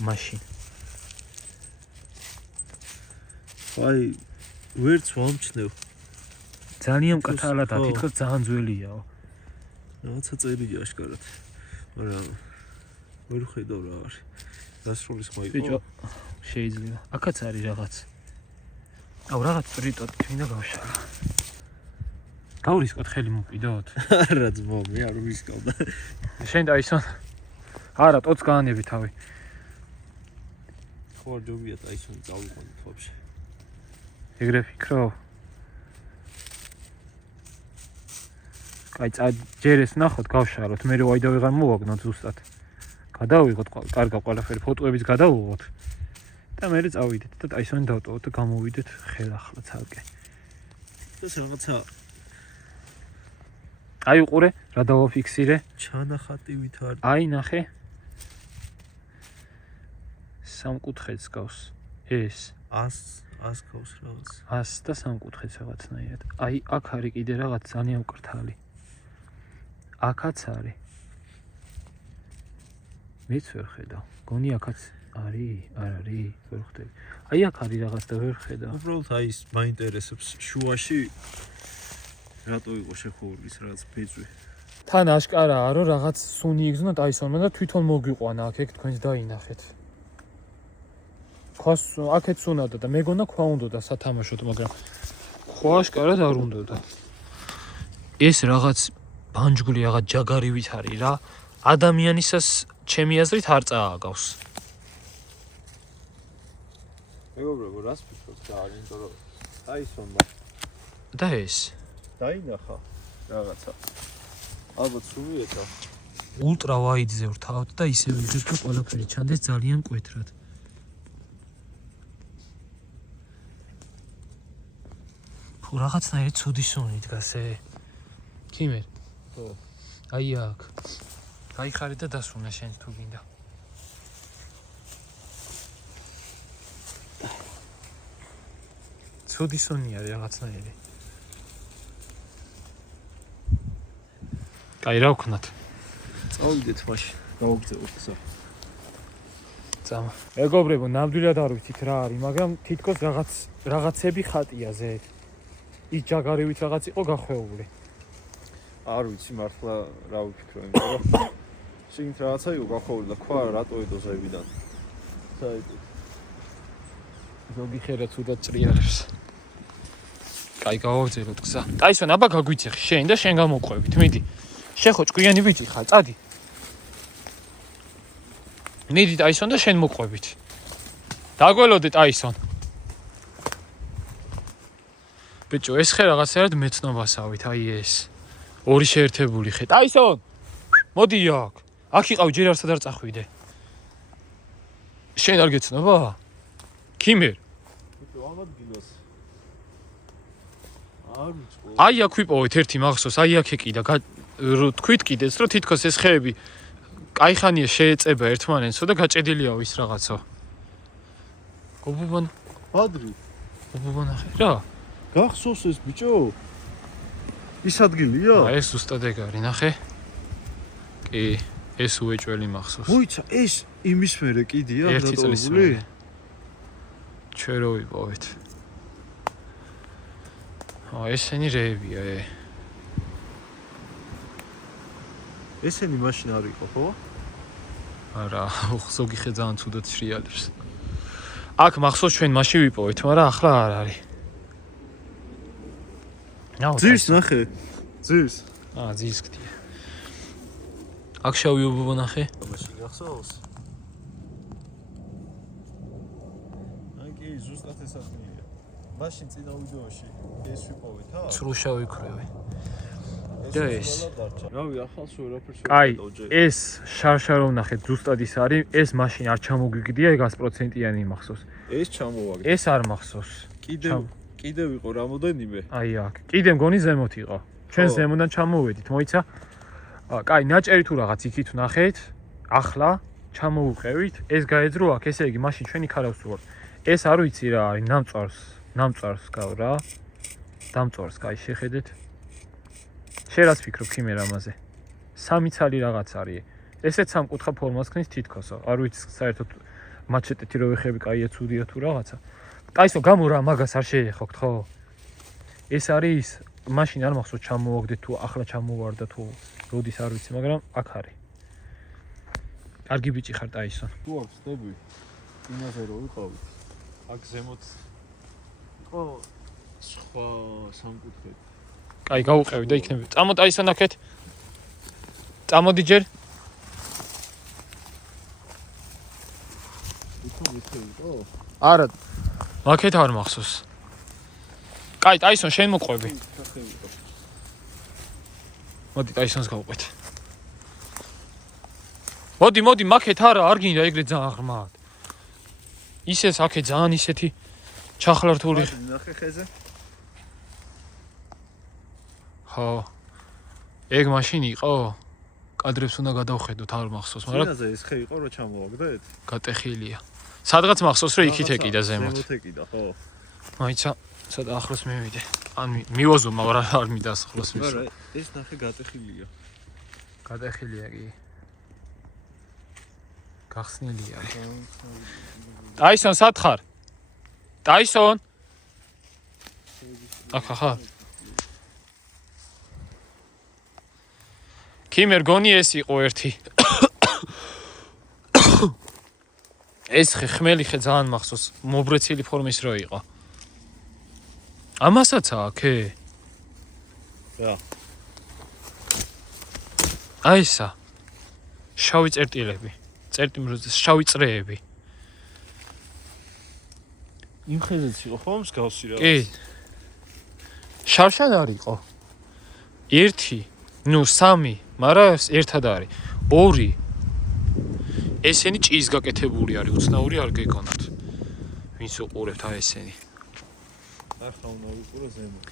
მაშინ. აი, ვერც ვამჩნევ. ძალიან მკათალადა, თითქოს ძალიან ძველიაო. რაღაცა წერია აშკარად. მაგრამ ვერ ხედავ რა არის. დასრულის ხმა იყო. ბიჭო, შეიძლება. აქაც არის რაღაც. აუ რაღაც პრიტოტ მინდა გავშალა. გავრისკოთ ხელი მოკიდოთ. არა ძმო, მე არ ვისკავდა. შენ ტაისონ. არა, ტოტს გაანები თავი. ხო, ჯობია ტაისონი წავიყვანო თვაფში. ეგრე ფიქრო. აი, ჯერ ეს ნახოთ, გავშალოთ, მე რო აიდა ვეღარ მოვაგნოთ ზუსტად. გადავიღოთ, კარგა ყველაფერი ფოტოებიც გადავუღოთ. და მე წავიდეთ და ტაისონი დავტოვოთ და გამოვიდეთ ხელახლა ცალკე. ეს რაღაცა აი უყურე, რა დავაფიქსირე? ჩანახატივით არის. აი ნახე. სამკუთხედს გავს. ეს 100 გავს რაღაც. 100 და სამკუთხედს რაღაცნაირად. აი აქ არის კიდე რაღაც ძალიან მკრთალი. აქაც არის. მეც ვერ ხედავ. გონი აქაც არის, არ არის, ვერ ხვდები. აი აქ არის რაღაც და ვერ ხედავ. უბრალოდ აი ის მაინტერესებს შუაში რატო იყო შეხურულის რაღაც ბეწვი. თან აშკარაა რომ რაღაც სუნი იგზნო ტაისონმა და თვითონ მოგიყვანა აქ ეგ თქვენს დაინახეთ. ქვას აქეთ სუნადა და მეგონა ქვა უნდოდა სათამაშოდ, მაგრამ ქვა აშკარად არ უნდოდა. ეს რაღაც ბანჯგული რაღაც ჯაგარივით არის რა. ადამიანისას ჩემი აზრით არ წააგავს. მეგობრებო, რას ფიქრობთ რა არის, იმიტომ რომ ტაისონმა და ეს დაინახა რაღაცა. ალბათ სული ეცა. ულტრა ვაიდზე ვთავთ და ისე ვიღებ და ყველაფერი ჩანდეს ძალიან მკვეთრად. ხო რაღაცნაირი ცუდი სუნი დგას ე. კიმერ. ხო. აი აქ. გაიხარე და დასუნა შენ თუ გინდა. ცუდი სუნი არის რაღაცნაირი. აი რა ვქნათ? წავიდეთ მაშინ. გავაგზავნოთ გზა. წამა. მეგობრებო, ნამდვილად არ ვიცით რა არის, მაგრამ თითქოს რაღაცები ხატია ზედ. ის ჯაგარივით რაღაც იყო გახვეული. არ ვიცი მართლა რა ვფიქრო, იმიტომ რომ შიგნით რაღაცა იყო გახოვილი და ქვა რატო ედო ზევიდან. საერთოდ ზოგი ხერა ცუდად წრიალებს. კაი გავაგზავნოთ გზა. ტაისონ, აბა გაგვიცეხი შენ და შენ გამოყვებით. მიდი. შენ ხო ჭკვიანი ბიჭი ხარ, წადი. მიდი ტაისონ და შენ მოყვებით. დაგველოდე ტაისონ. ბიჭო, ეს ხე რაღაცერად მეცნობასავით, აი ეს. ორი შეერთებული ხე. ტაისონ! მოდი აქ. აქ იყავ, ჯერ არსად არ წახვიდე. შენ არ გეცნობა? კიმერ. ბიჭო, ამადგილოს. არ ვიცი. აი აქ ვიპოვეთ ერთი მახსოვს, აი აქ ეკიდა, თქვით კიდეც, რომ თითქოს ეს ხეები კაიხანია შეეწება ერთმანეთსო და გაჭედილია ის რაღაცო. გობუბან, ბადრი. გობუბან ახე რა? გახსოვს ეს ბიჭო? ის ადგილია? ეს ზუსტად ეგ არის, ნახე. კი, ეს უეჭველი მახსოვს. მოიცა, ეს იმის მერე კიდია ერთი წლის დატოვებული? მერე. ჩვენ რო ვიპოვეთ. ესენი რეებია, ესენი მაშინ არ იყო, ხო? არა, ზოგი ხე ძალიან ცუდად შრიალებს. აქ მახსოვს ჩვენ მაშინ ვიპოვეთ, მაგრამ ახლა არ არის. ძირს ნახე. ძირს. ძირს გდია. აქ შავიობო ნახე. მაშინ გახსოვს? აი კი, ზუსტად ეს ადგილია. მაშინ წინა ვიდეოში ეს ვიპოვეთ, ჰა? ცრუშავი ქრევი. და ეს. რავი, ახალს ვერაფერს აი, ეს შარშარო ნახეთ, ზუსტად ის არის, ეს მაშინ არ ჩამოგიგდია, ეგ 100%-იანი მახსოვს. ეს ჩამოვაგდე. ეს არ მახსოვს. კიდევ იყო რამოდენიმე? აი აქ. კიდე მგონი ზემოთ იყო. ჩვენ ზემოდან ჩამოვედით, მოიცა? კაი, ნაჭერი თუ რაღაც იქით ნახეთ. ახლა ჩამოუყევით, ეს გაეძრო აქ, ესე იგი, მაშინ ჩვენ იქ არავს ვარ. ეს არ ვიცი რა არის, ნამწვარს გავ რა. დამწვარს, კაი, შეხედეთ. შენ რას ფიქრობ ქიმერ ამაზე? სამი ცალი რაღაც არის. ესეც სამკუთხა ფორმას ქნის თითქოსო. არ ვიცი საერთოდ მაჩეტეთი რო ვეხები, კაია ცუდია თუ რაღაცა. კაისო, გამო რა მაგას არ შეეხოთ, ხო? ეს არის მაშინ არ მახსოვს ჩამოვაგდეთ თუ ახლა ჩამოვარდა თუ როდის არ ვიცი, მაგრამ აქ არის. კარგი ბიჭი ხარ ტაისონ. თუ არ ვწდები, იმაზე რო ვიყავით. აქ ზემოთ იყო სხვა სამკუთხედი. კაი, გავუყევი და იქნები. წამო ტაისონ აქეთ. წამოდი ჯერ. არა. აქეთ არ მახსოვს. კაი, ტაისონ შენ მოყვები. მოდი ტაისონს გავუყვეთ. მოდი, მაქეთ არა, არ გინდა ეგრე ძალიან ღრმად. ისეს აქეთ ძალიან ისეთი ჩახლართული. ნახე ხეზე. ხო. ეგ მაშინ იყო? კადრებს უნდა გადავხედოთ, არ მახსოვს, მაგრამ წინაზე ეს ხე იყო რომ ჩამოვაგდეთ? გატეხილია. სადღაც მახსოვს რომ იქით ეკიდა ზემოთ. ზემოთ ეკიდა, ხო? მაიცა, ცოტა ახლოს მივიდე. ან მივაზო, მაგრამ არ მიდას ახლოს მის. არა, ეს ნახე გატეხილია. გატეხილია კი. გახსნილია. ტაისონ სათხარ? ტაისონ? ახახა. ქიმერ გონი ეს იყო ერთი. ეს ხმელი ხე ძალიან მახსოვს, მობრეცილი ფორმის რო იყო. ამასაცა აქე? რა. აი ესა. შავი წერტილები. შავი წრეები. იმ ხეზეც იყო ხო მსგავსი რა? კი. შავშან არ იყო. 1, ნუ 3, მაგრამ ერთად არის. 2. ესენი ჭის გაკეთებული არის, უცნაური არ გეკონათ. ვინც უყურებთ აი ესენი. ახლა უნდა ვიყურო ზემოთ.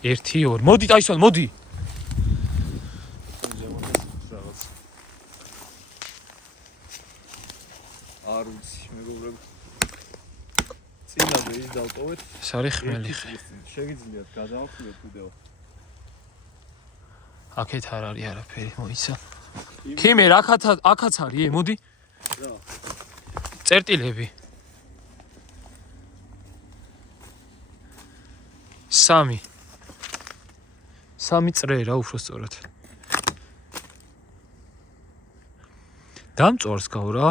1, 2. მოდი ტაისონ, მოდი. ზემოთ რაღაც. არ ვიცი, მეგობრებო. წინაზე ის დავტოვეთ. ეს არის ხმელი ხე. შეგიძლიათ გადავხილოთ ვიდეო. აქეთ არ არის არაფერი, მოიცა. ქიმერ აქაც არის, მოდი. რა. წერტილები. 3. 3 წრე რა უფრო სწორად. დამწორს გავ რა.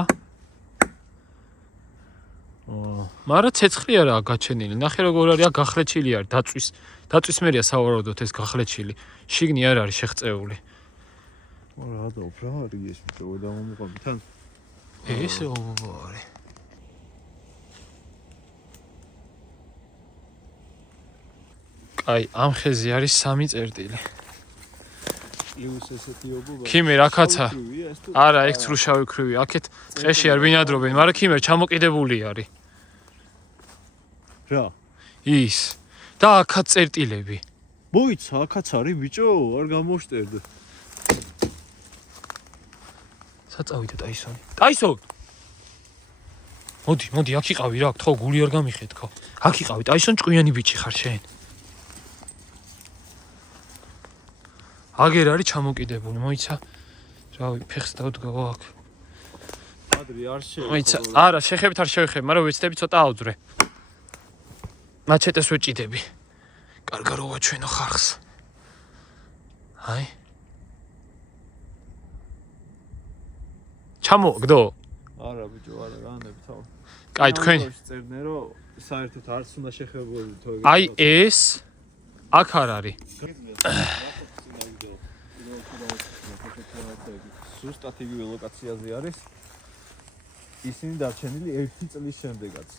მაგრამ ცეცხლი არაა გაჩენილი. ნახე როგორ არის, გახლეჩილი არის, დაწვის მერია სავარაუდოდ ეს გახლეჩილი. შიგნი არ არის შეღწეული. რა და უფრო არის ეს ვიდეო დამომიყვები თან? ეს ოღონდ. აი, ამ ხეზე არის 3 წერტილი. პლუს ესეთი ობობა. ქიმერ აქაცა. არა, ეგ ცრუშავი ქრივი. აქეთ წეში არ ბინადრობენ, მაგრამ ქიმერ ჩამოკიდებული არის. რა? ის. და აქაც წერტილები. მოიცა, აქაც არის ბიჭო, არ გამოვშტერდე. საწავიდო ტაისონი. ტაისონ! მოდი, აქ იყავი რა, ხო, გული არ გამიხეთქო. აქ იყავი, ტაისონ ჭკვიანი ბიჭი ხარ შენ. აგერ არის ჩამოკიდებული, მოიცა. რავი, ფეხს დავდგავ აქ. ადრე არ შეიძლება. მოიცა, არა, შეხებით არ შევეხები, მაგრამ ვეცდები ცოტა ავძვრე. მაჩეტეს ვეჭიდები. კარგა რო ვაჩვენო ხარხს. აი. ჩამოაგდო? არა ბიჭო, არა, განები თავ. კაი, თქვენ წერდნენ რომ საერთოდ არც უნდა შეხებოდი თო ეგ. აი ეს აქ არ არის. ზუსტად იგივე ლოკაციაზე არის. ისინი დარჩენილი 1 წლის შემდეგაც.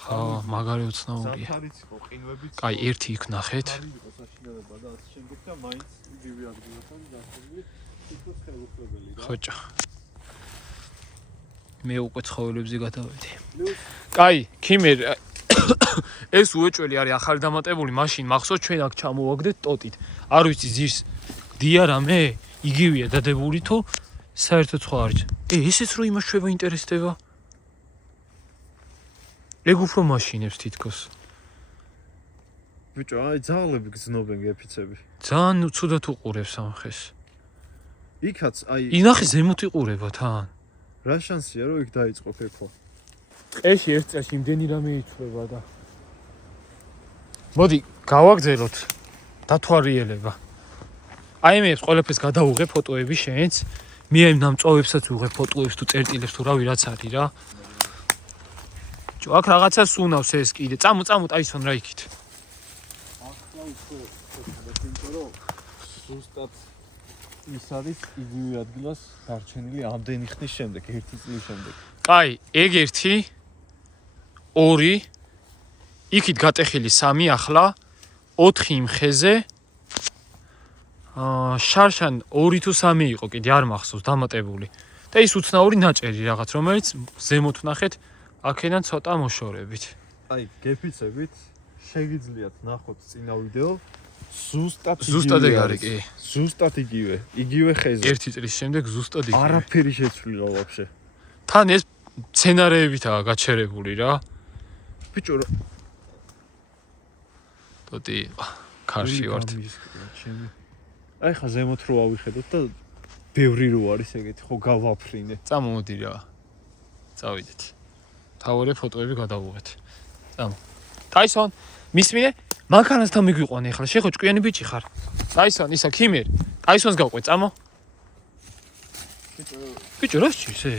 ხა, მაგარი უცნაურია. ზამთარიც იყო, ყინვებიც. კაი, ერთი იქ ნახეთ. იყო საშინელება და ასე შემდეგ და მაინც იგივე ადგილასთან დარჩენილი თითქოს ხელუხლებელი რა. ხოჭო. მე უკვე ცხოველებზე გადავედი. კაი, ქიმერ ეს უეჭველი არის ახალი დამატებული, მაშინ მახსოვს ჩვენ აქ ჩამოვაგდეთ ტოტით. არ ვიცი ზის გდია რამე? იგივეა დადებული თუ საერთოდ სხვა არის. ესეც რო იმაშვება ინტერესდება. ეგ უფრო მაშინებს თითქოს. ბიჭო, აი ძაღლები გზნობენ გეფიცები. ძალიან ცუდად უყურებს ამ ხეს. იქაც აი ინახე ზემოთ იყურება თან. რა შანსია რომ იქ დაიწყო ფექვა? ტყეში ერთ წელში იმდენი რამე იცვლება და მოდი, გავაგზავნოთ დათვალიერება. აი მე ყველაფერს გადავუღე ფოტოები შენც. მე ამ ნამწოვებსაც უღებ ფოტოებს თუ წერტილებს თუ რავი რაც არის რა. ჯო აქ რაღაცას უნავს ეს კიდე. წამო ტაისონ რა იქით. ახლა უფრო იმიტომ რომ ზუსტად ის არის იგივე ადგილას დარჩენილი ამდენი ხნის შემდეგ, 1 წლის შემდეგ. კაი, ეგ 1 2 იქით გატეხილი 3 ახლა 4 იმ ხეზე შარშან 2 თუ 3 იყო კიდე არ მახსოვს დამატებული. და ის უცნაური ნაჭერი რაღაც რომელიც ზემოთ ნახეთ აქედან ცოტა მოშორებით. აი, გეფიცებით შეგიძლიათ ნახოთ წინა ვიდეო. ზუსტად ეგ არის კი. ზუსტად იგივე ხეზე. 1 წლის შემდეგ ზუსტად იგივე. არაფერი შეცვლილა ვაფშე. თან ეს სცენარეებითაა გაჩერებული რა. ბიჭო, ტოტი კარში ვართ. აი ხა ზემოთ რო ავიხედოთ და ბევრი რო არის ეგეთი, ხო გავაფრინე. წამოდი რა. წავიდეთ. თავური ფოტოები გადავუღეთ. წამო. ტაისონ, მისმინე? მანქანასთან მიგვიყვანე ახლა. შეხო ჭკვიანი ბიჭი ხარ. ტაისონ, ისა ქიმერ. ტაისონს გავყვე, წამო. ბიჭო, რა სჭირს ე?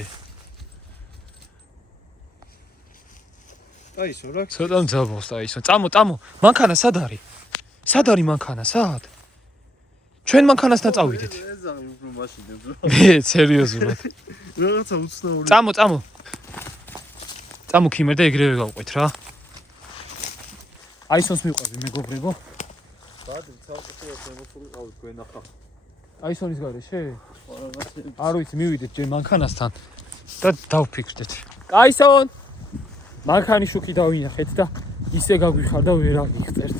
ტაისონ რა? ცოტა მძაბოს ტაისონ. წამო. მანქანა სად არის? სად არის მანქანა? სად? ჩვენ მანქანასთან წავიდეთ. ეს აღი უფრო მაშინებს რა. მე სერიოზულად. რაღაცა უცნაური. წამო ქიმერ და ეგრევე გავყვეთ რა. აისონს მიყვები მეგობრებო. ბადი, ცალკე შემოწული ყავით თქვენ ახლა. აისონის გარეშე? რაღაცა არ ვიცი, მივიდეთ ჯერ მანქანასთან და დავფიქრდეთ. აისონ! მანქანის შუქი დავინახეთ და ისე გაგვიხარ და ვერ აღიღწერთ.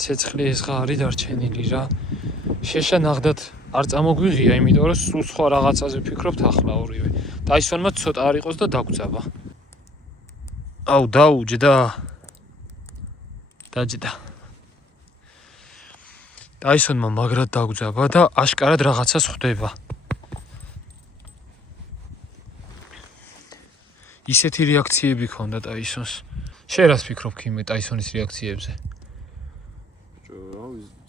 ცეცხლი ეს ღარი დარჩენილი რა. შეშანაღდათ არ წამოგვიღია, იმიტომ რომ სულ სხვა რაღაცაზე ვფიქრობთ ახლა ორივე. ტაისონმა ცოტა არ იყოს და დაგძაბა. აუ, დაუჯდა. დაჯდა. ტაისონმა მაგრად დაგძაბა და აშკარად რაღაცას ხვდება. ისეთი რეაქციები ქონდა ტაისონს. შენ რას ფიქრობ ქიმე ტაისონის რეაქციებზე?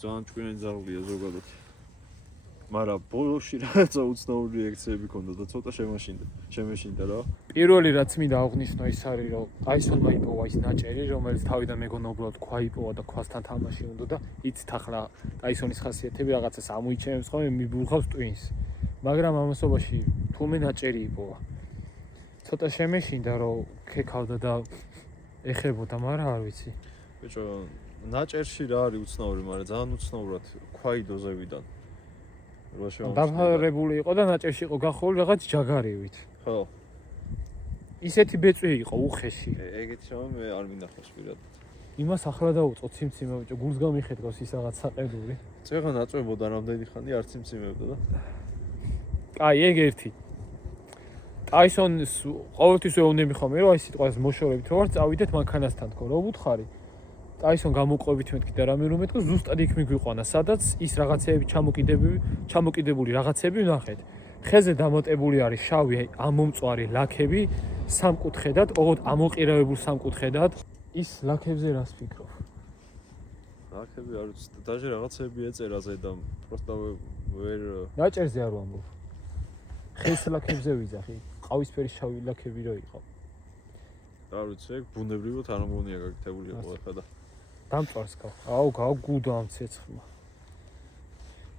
ძალიან ჭკვიანი ძაღლია ზოგადად. მაგრამ ბოლოში რაღაცა უცნაური რეაქციები ქონდა და ცოტა შემეშინდა რა. პირველი რაც მინდა აღვნიშნო ის არის რომ აისონმა იპოვა ის ნაჭერი რომელიც თავიდან მეგონა უბრალოდ ქვა იპოვა და ქვასთან თამაში უნდა და იცით ახლა აისონის ხასიათები რაღაცას ამოიჩენებს ხოლმე მიბურღავს ტვინს. მაგრამ ამასობაში თუმე ნაჭერი იპოვა. ცოტა შემეშინდა რომ ქეკავდა და ეხებოდა, მაგრამ არ ვიცი. ბიჭო, ნაჭერში რა არის უცნაური, მაგრამ ძალიან უცნაურად ქვაი დოზებიდან. რა შემოჩნდა. დაფარებული იყო და ნაჭერში იყო გახურული რაღაც ჯაგარევით. ხო. ისეთი ბეწვი იყო უხეში. ეგეთი რამე მე არ მინახავს პირადად. იმას ახლა დაუწყო ციმციმე ბიჭო, გულს გამიხედავს ის რაღაც საყედური. წეღან აწვებოდა რამდენი ხანი არ ციმციმებდა და. კაი, ეგ ერთი. ტაისონს ყოველთვის ვეუბნები ხოლმე რომ აი სიტყვას მოშორებით რო ვარ წავიდეთ მანქანასთან თქო, რო ვუთხარი. აისონ გამოყვებით მეთქი და რამე რომ მეთქო ზუსტად იქ მიგვიყვანა, სადაც ის რაღაცეები ჩამოკიდებული რაღაცები ვნახეთ. ხეზე დამატებული არის შავი ამომწვარი ლაქები სამკუთხედად, ოღონდ ამოყირავებულ სამკუთხედად. ის ლაქებზე რას ფიქრობ? ლაქები არ ვიცი, დაჟე რაღაცები ეწერა ზედამ, პროსტა ვერ დაჭერზე არ ვამბობ. ხეს ლაქებზე ვიძახი, ყავისფერი შავი ლაქები რო იყო. არ ვიცი, ეგ ბუნებრივად არ მგონია გაკეთებული იყო ახლა და დამწვარს გავ. აუ, გავგუდო ამ ცეცხლმა.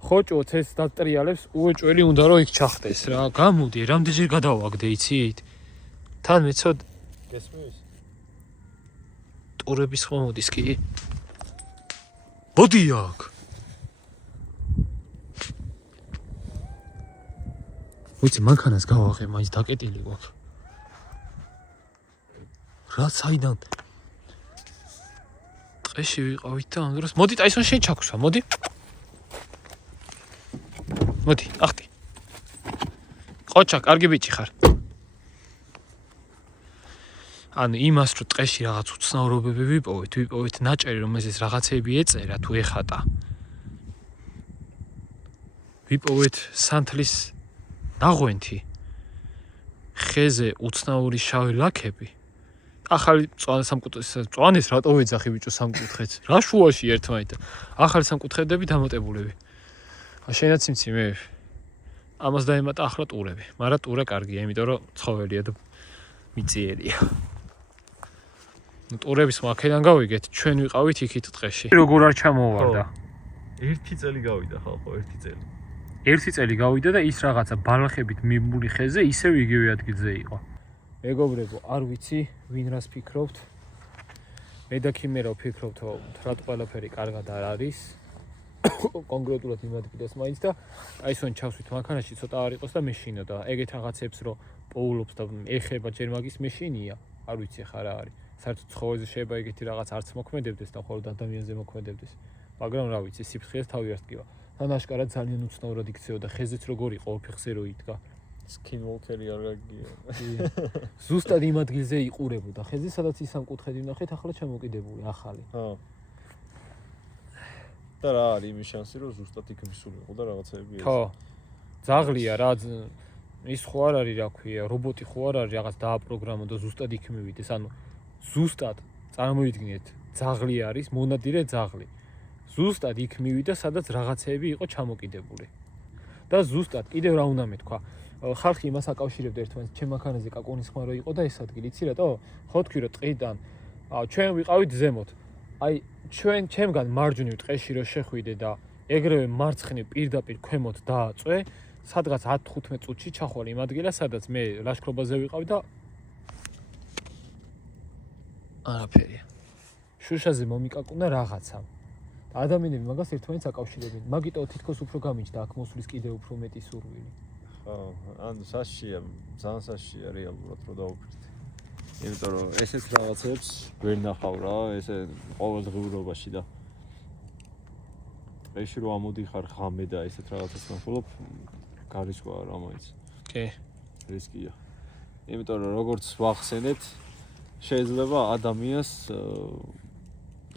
ხოჭო ცეცხლს დატრიალებს, უეჭველი უნდა რომ იქ ჩახდეს რა. გამოდი, რამდენჯერ გადავაგდე, იცით? თან მეცოდ გესმის? ტურების ხმა მოდის კი? მოდი აქ. ვიცი, მანქანას გავაღე, მაინც დაკეტილი გვაქვს. რა საიდან? ტყეში ვიყავით და ამ დროს მოდი ტაისონ შენ ჩაგვსვა, მოდი. მოდი, ახტი. ყოჩა, კარგი ბიჭი ხარ. ანუ იმას რომ ტყეში რაღაც უცნაურობები ვიპოვეთ ნაჭერი რომ ეს რაღაცეები ეწერა თუ ეხატა. ვიპოვეთ სანთლის ნაღვენთი. ხეზე უცნაური შავი ლაქები. ახალი მწვანეს რატო ვეძახი ბიჭო სამკუთხედს? რა შუაში ერთმანეთთან. ახალი სამკუთხედები დამატებულები. შენაც იმცი მე ამას დაემატა ახლა ტურები, მაგრამ ტურა კარგია, იმიტომ რომ ცხოველია და მიწიერია. ტურების მაქედან გავიგეთ, ჩვენ ვიყავით იქით ტყეში. როგორ არ ჩამოვარდა? ერთი წელი გავიდა ხალხო, ერთი წელი. ერთი წელი გავიდა და ის რაღაცა ბალახებით მიმული ხეზე ისევ იგივე ადგილზე იყო. მეგობრებო, არ ვიცი, ვინ რას ფიქრობთ. მე და ქიმერო ვფიქრობთ, რომ რა ყველაფერი კარგად არ არის. კონკრეტულად იმ ადგილას მაინც და აისონ ჩავსვით მანქანაში ცოტა არ იყოს და მეშინო და ეგეთ რაღაცებს რომ პოულობს და ეხება ჯერ მაგის მეშინია, არ ვიცი ხა რა არის. საერთოდ ცხოველზე შეიძლება ეგეთი რაღაც არც მოქმედებდეს და მხოლოდ ადამიანზე მოქმედებდეს. მაგრამ რა ვიცი, სიფრთხილეს თავი არ სკივა. თან აშკარად ძალიან უცნაურად იქცეოდა, ხეზეც როგორ იყო ორფეხზე რო იდგა. სკინვოლკერი არ გაგია. ზუსტად იმ ადგილზე იყურებოდა ხეზე, სადაც ის სამკუთხედი ვნახეთ, ახლა ჩამოკიდებული, ახალი. ხო. და რა არის იმის შანსი რომ ზუსტად იქ მისულიყო და რაღაცეები ეს. ხო. ძაღლია რა, ის ხო არ არის, რა ქვია, რობოტი ხო არ არის, რაღაც დააპროგრამო და ზუსტად იქ მივიდეს. ანუ ზუსტად წარმოიდგინეთ, ძაღლი არის, მონადირე ძაღლი. ზუსტად იქ მივიდა, სადაც რაღაცეები იყო ჩამოკიდებული. და ზუსტად კიდევ რა უნდა მეთქვა? ხალხი იმას აკავშირებდა ერთმანეთს, ჩემ მანქანაზე კაკონის ხმა რო იყო და ეს ადგილი, იცი რატო? ხო თქვი რომ ტყიდან ჩვენ ვიყავით ზემოთ. აი ჩვენ ჩემგან მარჯვნივ ტყეში რო შეხვიდე და ეგრევე მარცხნივ პირდაპირ ქვემოთ დააწვე, სადღაც 10-15 წუთში ჩახვალ იმ ადგილას, სადაც მე ლაშქრობაზე ვიყავ და არაფერია. შუშაზე მომიკაკუნა რაღაცა. და ადამიანები მაგას ერთმანეთს აკავშირებენ. მაგიტო თითქოს უფრო გამიჯდა აქ მოსulis კიდევ უფრო მეტი სურვილი. ხო, ანუ საშია, ძალიან საშია რეალურად რო დაუკვირდე. იმიტომ რომ ესეთ რაღაცებს ვერ ნახავ რა, ესე ყოველდღიურობაში და ტყეში რო ამოდიხარ ღამე და ესეთ რაღაცას ნახულობ, გარისკვა რა მაინც. კი. რისკია. იმიტომ რომ როგორც ვახსენეთ, შეიძლება ადამიანს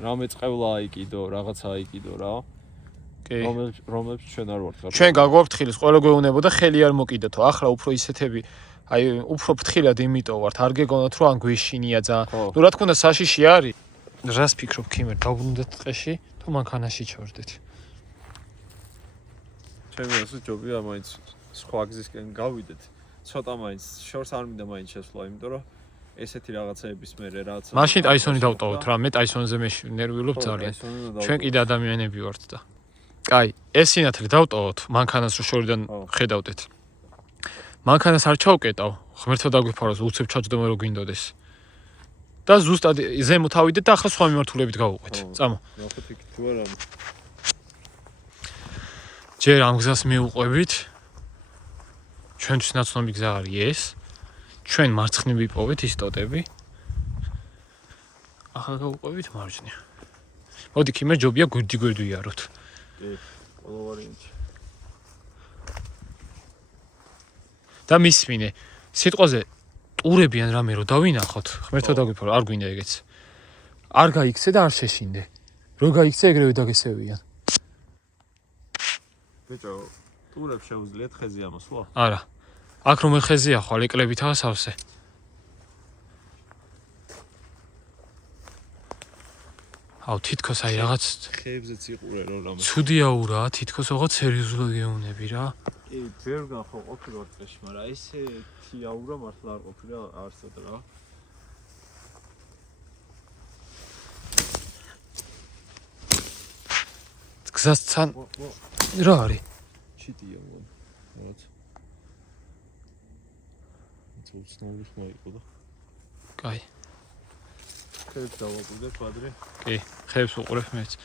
რამე წყევლა აიკიდო, რაღაცა აიკიდო რა. კი. რომლებიც ჩვენ არ ვართ. ჩვენ გაგვაფრთხილის, ყველა გვეუბნებოდა ხელი არ მოკიდათო. ახლა უფრო ისეთები აი უფრო ფრთხილად იმიტომ ვართ, არ გეგონათ რომ ან გვეშინია ძალიან. ნუ რა თქმა უნდა საშიში არის. რას ფიქრობ ქიმერ, დავბრუნდეთ ტყეში თუ მანქანაში ჩავარდეთ? ჩემი ასე ჯობია მაინც სხვა გზისკენ გავიდეთ. ცოტა მაინც შორს არ მინდა მაინც შესვლა, იმიტომ რომ ესეთი რაღაცეების მერე რაც მაშინ ტაისონი დავტოვოთ რა, მე ტაისონზე მე ნერვიულობ ძალიან. ჩვენ კიდე ადამიანები ვართ და. კაი, ეს სინათლე დავტოვოთ, მანქანას რო შორიდან ხედავდეთ. მანქანას არ ჩავკეტავ, ღმერთო დაგვიფაროს, უცებ ჩაჯდომე რო გინდოდეს. და ზუსტად ზემოთ ავიდეთ და ახლა სხვა მიმართულებით გავუყვეთ. წამო. ნახეთ იქ თუ არა. ჯერ ამ გზას მივუყვებით. ჩვენთვის ნაცნობი გზა არის ეს. ჩვენ მარცხნივ ვიპოვეთ ის ტოტები. ახლა გავუყვებით მარჯვნივ. მოდი ქიმე ჯობია გვერდი ვიაროთ. კი, ყველა ვარიანტი. და მისმინე, სიტყვაზე ტურები ან რამე რო დავინახოთ, ღმერთო დაგვიფარო, არ გვინდა ეგეც. არ გაიქცე და არ შეშინდე. რო გაიქცე ეგრევე დაგესევიან. ბიჭო, ტურებს შეუძლიათ ხეზე ამოსვლა? არა. აქ რომ ხეზია ხვალ ეკლებითაა სავსე. აუ თითქოს აი რაღაც ხეებზეც იყურე რომ რამე. ცუდია ურა, თითქოს რაღაც სერიოზულად გეუნები რა. კი, ბევრგან ხო ყოფილი ვარ წეში, მაგრამ ესეთი აურა მართლა არ ყოფილა არსად რა. გზასთან რა არის? ჩიტია მომ. რაღაც. უცნაური ხმა იყო და. კაი. ხეებს დავაკვირდე პადრე. კი, ხეებს უყურებ მეც.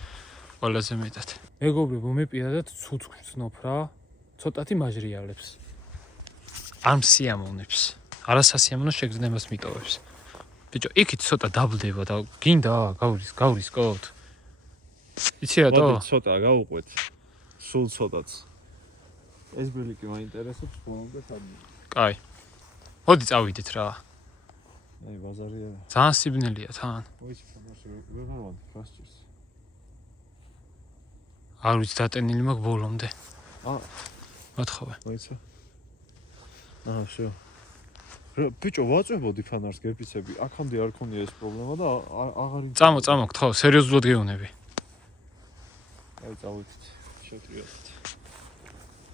ყველაზე მეტად. მეგობრებო, მე პირადად ცუც ვცნობ რა. ცოტათი მაჟრიალებს. არ მსიამოვნებს. არასასიამოვნო შეგრძნებას მიტოვებს. ბიჭო, იქით ცოტა დაბლდება და გინდა გავრისკოთ. იცი რატო? ცოტა გავუყვეთ. სულ ცოტაც. ეს ბილიკი მაინტერესებს ბოლომდე თამი. კაი. მოდი წავიდეთ რა. აი ბაზარია. ძალიან სიბნელია თან. მოიცი თამაში ვეღარ ვარ ფასტის. არ ვიცი დატენილი მაქვს ბოლომდე. მოთხოვე. მოიცა. შო. ბიჭო, ვაწვებოდი ფანარს გერფიცები. აქამდე არ ქონია ეს პრობლემა და აღარ წამო, გთხოვ, სერიოზულად გეუნები. აი წავიდეთ. შევტრიალეთ.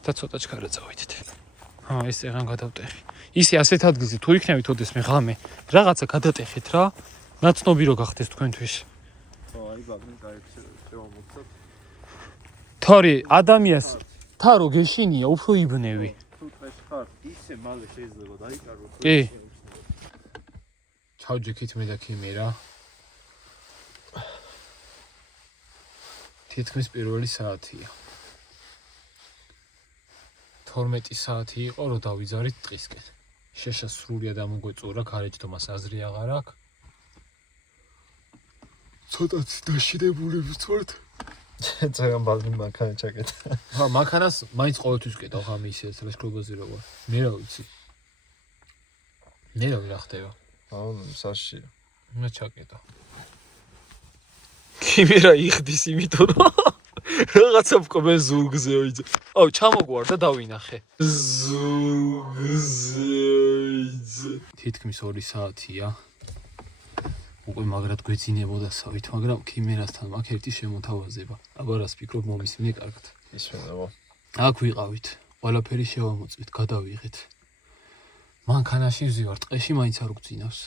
და ცოტა ჩქარა წავიდეთ. ეს ეგან გადავტეხი. ისე ასეთ ადგილზე თუ იქნებით ოდესმე ღამე, რაღაცა გადატეხეთ რა. ნაცნობი რო გახდეს თქვენთვის. ხო, აი ბაგნი დაიქცევამოწოთ. თორე ადამიანს თა რო გეშინია, უფრო იბნევი. თუ დღეს ხარ, ისე მალე შეიძლება დაიკარო. კი. ჩავჯექით მე და ქიმი რა. თითქმის პირველი საათია. 12 საათი იყო რომ დავიძარით დღისკენ. შეშა სრულიად ამოგვეწურა გარეჯდომას აზრი აღარ აქვს. ცოტაც დაშინებული ვცვართ. ძალიან ბალნი მანქანა ჩაკეთა. მანქანას მაინც ყოველთვის ვკეტავ ღამე ისე ლაშქრობაზე რო ვარ. მე რა ვიცი. მე რა ხდება? საშია. მე ჩაკეტა. კიმერა იხდის იმიტომ რომ რაღაცა ვკობე ზურგზე ოიძე. აუ ჩამოგვარ და დავინახე. ზურგზე ოიძე. თითქმის 2 საათია. უკვე მაგრად გვეძინებოდა სავით, მაგრამ კიმერასთან მაქვს ერთი შემოთავაზება. აბა რას ფიქრობ მომისმინე კარგად. ისვენებო. აქ ვიყავით. ყველაფერი შევამოწმეთ, გადავიღეთ. მანქანაში ვზივარ, ტყეში მაინც არ უგძინავს.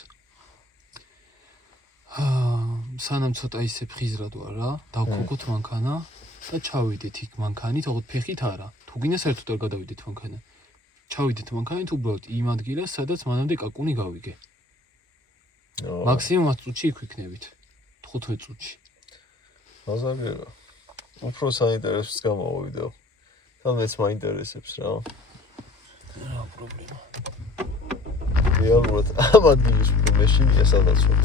სანამ ცოტა ისე ფხიზრად ვარ რა, დავქოგოთ მანქანა და ჩავიდეთ იქ მანქანით, ოღონდ ფეხით არა. თუ გინდა საერთოდ არ გადავიდეთ მანქანა. ჩავიდეთ მანქანით უბრალოდ იმ ადგილას, სადაც მანამდე კაკუნი გავიგე. მაქსიმუმ 10 წუთში იქ ვიქნებით. 15 წუთში. ბაზარია. უფრო საინტერესოს გამოვიდეო. თან მეც მაინტერესებს რა. რა პრობლემა. რეალურად ამ ადგილის მეშინია სადაც ვარ.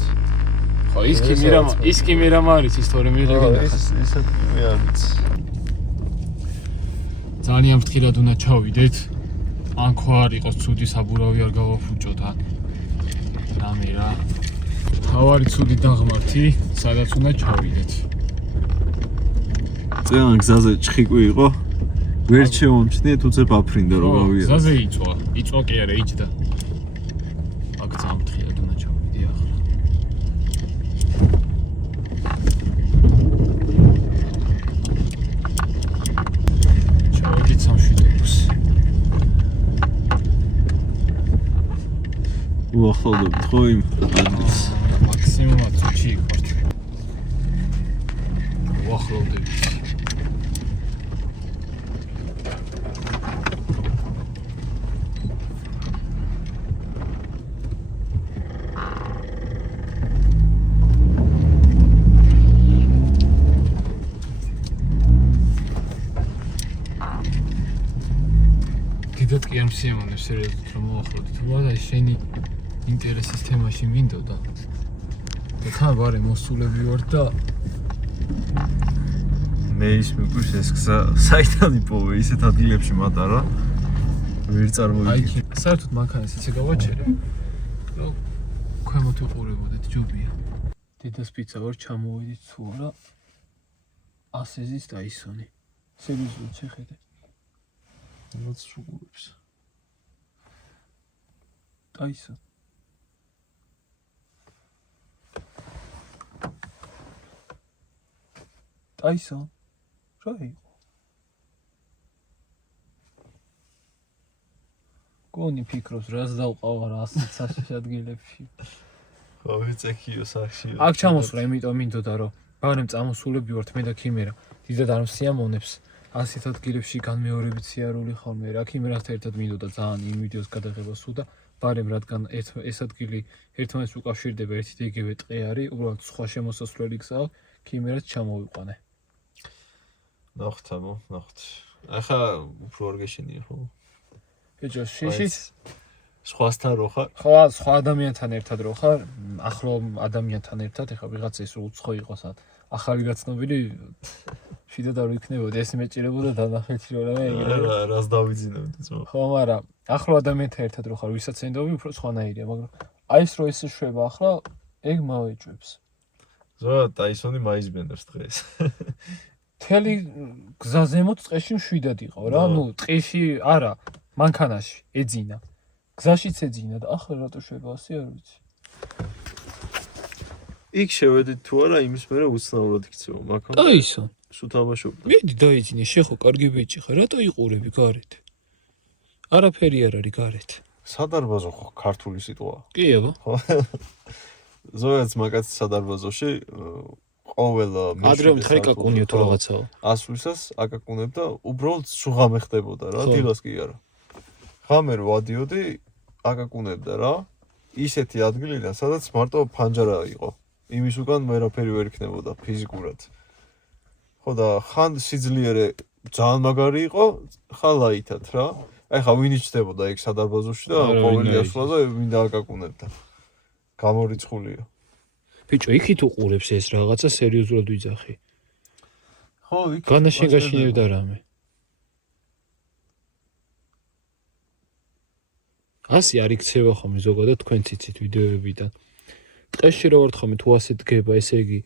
ხო, ის კიმერა არის ისტორია მიღებინა. ისეთ მე არ ვიცი. ძალიან ფრთხილად უნდა ჩავიდეთ. ან ხო არ იყოს ცუდი საბურავი არ გავაფუჭოთ ან რამე რა. თავარი ცუდი დაღმართი, სადაც უნდა ჩავიდეთ. ძალიან გზაზე ჩხიკვი იყო. ვერ შევამჩნიე, თუცე ბაფრინდა რომ გავიარე. გზაზე იწვა კი არა, იჯდა. აქ ძალიან ფრთხილად უნდა ჩავიდე ახლა. ჩავიდეთ სამშვიდობოს. უახლოვდებით ხო იმ ადგილს? მაქსიმუმ 10 წუთში ვარ ჩვენ. უახლოვდებით. დიდად კი არ მსიამოვნებს სერიოზულად რომ მოახლოვდეთ. ვადა შენი ინტერესის თემაში მინდოდა. და თან ვარე მოსულები ვარ და მე ის მიგვიშ ეს გზა საიდან იპოვე ისეთ ადგილებში მატარა. ვერ წარმოვიდგინე. საერთოდ მანქანას ისე გავაჩერე. რომ ქვემოთ ვიყურებოდეთ ჯობია. დედას პიცა ვარ ჩამოვედით თუ არა ასეზის დაისონი. სერიოზულად შეხედე. რაც შეგულებს. დაისონ. დაისონ. რა იყო? გონი ფიქრობს რას დავყავა რა ასეთ ადგილებში. ხო ვიცექიო სახში. აქ ჩამოსვლა, იმიტომ მინდოდა რომ ბარემ წამოსულები ვართ მე და ქიმერა. დიდად არ მსიამოვნებს ასეთ ადგილებში განმეორებით სიარული ხოლმე. რა ქიმერასთან ერთად მინდოდა ძალიან იმ ვიდეოს გადაღება სულ და ბარემ რადგან ეს ადგილი ერთმანეთს უკავშირდება ერთი და იგივე ტყე არის, უბრალოდ სხვა შემოსასვლელი გზაა, ქიმერაც ჩამოვიყვანე. ნახთ ამო, ნახთ. ახლა უფრო არ გეშენია ხო? ბიჭო, შიშიც სხვასთან რო ხარ? ხო, სხვა ადამიანთან ერთად რო ხარ, ახლო ადამიანთან ერთად, ეხლა ვიღაცა ის უცხო იყოს, ახალი გაცნობილი შიდა არ ვიქნებოდი, ეს მეჭირებოდა დანახეთში რომ რა რას დავიძინებდი ძმა. ხო, მაგრამ ახლო ადამიანთან ერთად რო ხარ, ვისაც ენდობი, უფრო სხვანაირია, მაგრამ აი ეს რო ეს შვება ახლა, ეგ მავეჭვებს. ზოგადად ტაისონი მაიზბენდებს დღეს. თელი გზაზემოთ ტყეში მშვიდად იყო რა, ნუ ტყეში არა, მანქანაში ეძინა. გზაშიც ეძინა და ახლა რატო შვება ასე არ ვიცი. იქ შევედით თუ არა, იმის მერე უცნაურად იქცევა, მაგრამ დაისონ. სულ თამაშობდა. მედი დაიძინე, შეხო კარგი ბიჭი ხარ, რატო იყურები გარეთ? არაფერი არ არის გარეთ. სადარბაზო ხო ქართული სიტყვაა. კი აბა. ხო. ზოგადად მაგაც სადარბაზოში ყოველ ადრე მთელი კაკუნია თუ რაღაცაა. ასვლისას აკაკუნებდა, უბრალოდ სუღამე ხდებოდა რა, დილას კი არა. ღამე რო ადიოდი, აკაკუნებდა რა. ისეთი ადგილიდან, სადაც მარტო ფანჯარა იყო. იმის უკან ვერაფერი ვერ იქნებოდა ფიზიკურად. ხო და ხან სიძლიერე ძალიან მაგარი იყო, ხან ლაითად რა. აი ხა ვინ იჩნდებოდა ეგ სადარბაზოში და ყოველი ასვლა და მინდა აკაკუნებდა. გამორიცხულია. ბიჭო, იქით უყურებს ეს რაღაცა სერიოზულად ვიძახი. ხო, იქ განაშენ გაშინებდა რამე. ასე არ იქცევა ხოლმე ზოგადად თქვენ ციცით ვიდეოებიდან. ტყეში რო ვართ ხოლმე თუ ასე დგება, ესე იგი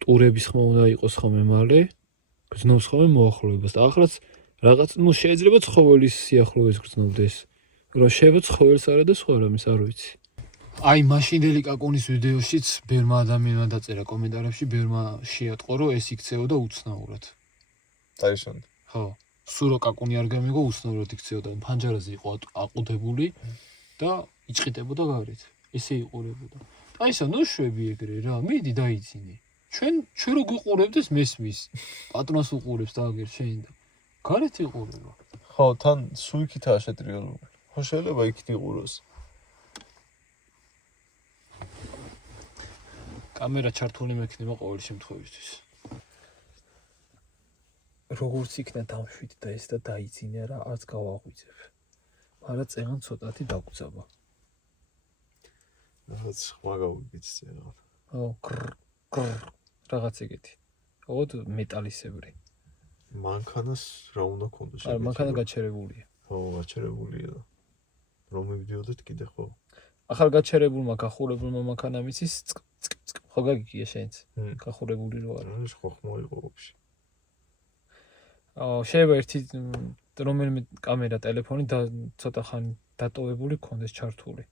ტურების ხმა უნდა იყოს ხოლმე მალე, გზნობს ხოლმე მოახლოებას და ახლაც რაღაც, ნუ შეიძლება ცხოველის სიახლოვეს გრძნობდეს. რომ შევა ცხოველს არა და სხვა რამის არ ვიცი. აი მაშინდელი კაკუნის ვიდეოშიც ბერმა ადამიანმა დაწერა კომენტარებში, ბერმა შეატყო რომ ეს იქცეოდა უცნაურად. ტაისონი. ხო. სულ რო კაკუნი არ გამიგო უცნაურად იქცეოდა, ფანჯარაზე იყო აყუდებული და იჭყიტებოდა გარეთ. ესე იყურებოდა. აისა ნუ შვები ეგრე რა, მიდი დაიძინე. ჩვენ რო გიყურებდეს მესმის. პატრონს უყურებს და აგერ შენ და გარეთ იყურება. ხო, თან სულ იქითაა შეტრიალული. ხო შეიძლება იქით იყუროს. კამერა ჩართული მექნება ყოველ შემთხვევისთვის. როგორც იქნა დამშვიდ და ეს და დაიძინე რა, არც გავაღვიძებ. მაგრამ წეგან ცოტათი დაგუძაბა. რაღაც ხმა გავიგიც რა. ხო, რაღაც ეგეთი. ოღონდ მეტალისებრი. მანქანას რა უნდა ქონდეს? არა, მანქანა გაჩერებულია. ხო, გაჩერებულია და რომ მივიდიოდეთ კიდე ხო? ახალ გაჩერებულმა გახურებულმა მანქანამ იცის ხო გაგიგია შენც? გახურებული რო არა. ეს ხო ხმა იყო ვაფშე. შეიძლება ერთი რომელიმე კამერა ტელეფონი და ცოტა ხანი დატოვებული გქონდეს ჩართული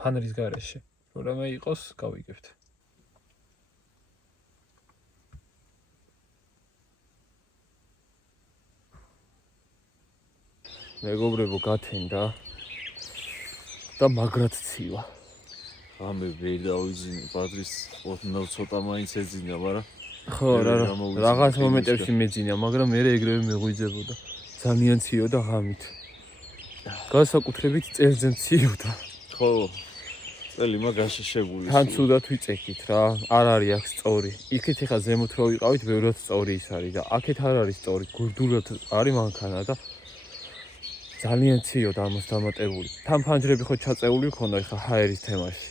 ფანერის გარეშე. რამე იყოს, გავიგებთ. მეგობრებო, გათენდა და მაგრად ცივა. ამე ვერ დავიძინე, პატრის ოდნავ ცოტა მაინც ეძინა, მაგრამ ხო, რაღაც მომენტებში მეძინა, მაგრამ მე ეგრევე მეღვიძებოდა. ძალიან ციოდა ღამით. განსაკუთრებით წელზე ციოდა. ხო, წელი მაგაშშებული. თან ცუდად ვიწექით რა, არ არის აქ სწორი. იქით ეხა ზემოთ რო ვიყავით, ბევრად სწორი ის არის და აქეთ არ არის სწორი, გურდულად არის მანქანა და ძალიან ციოდა ამას დამატებული. თან ფანჯრები ხო ჩაწეული მქონდა ეხა ჰაერის თემაში.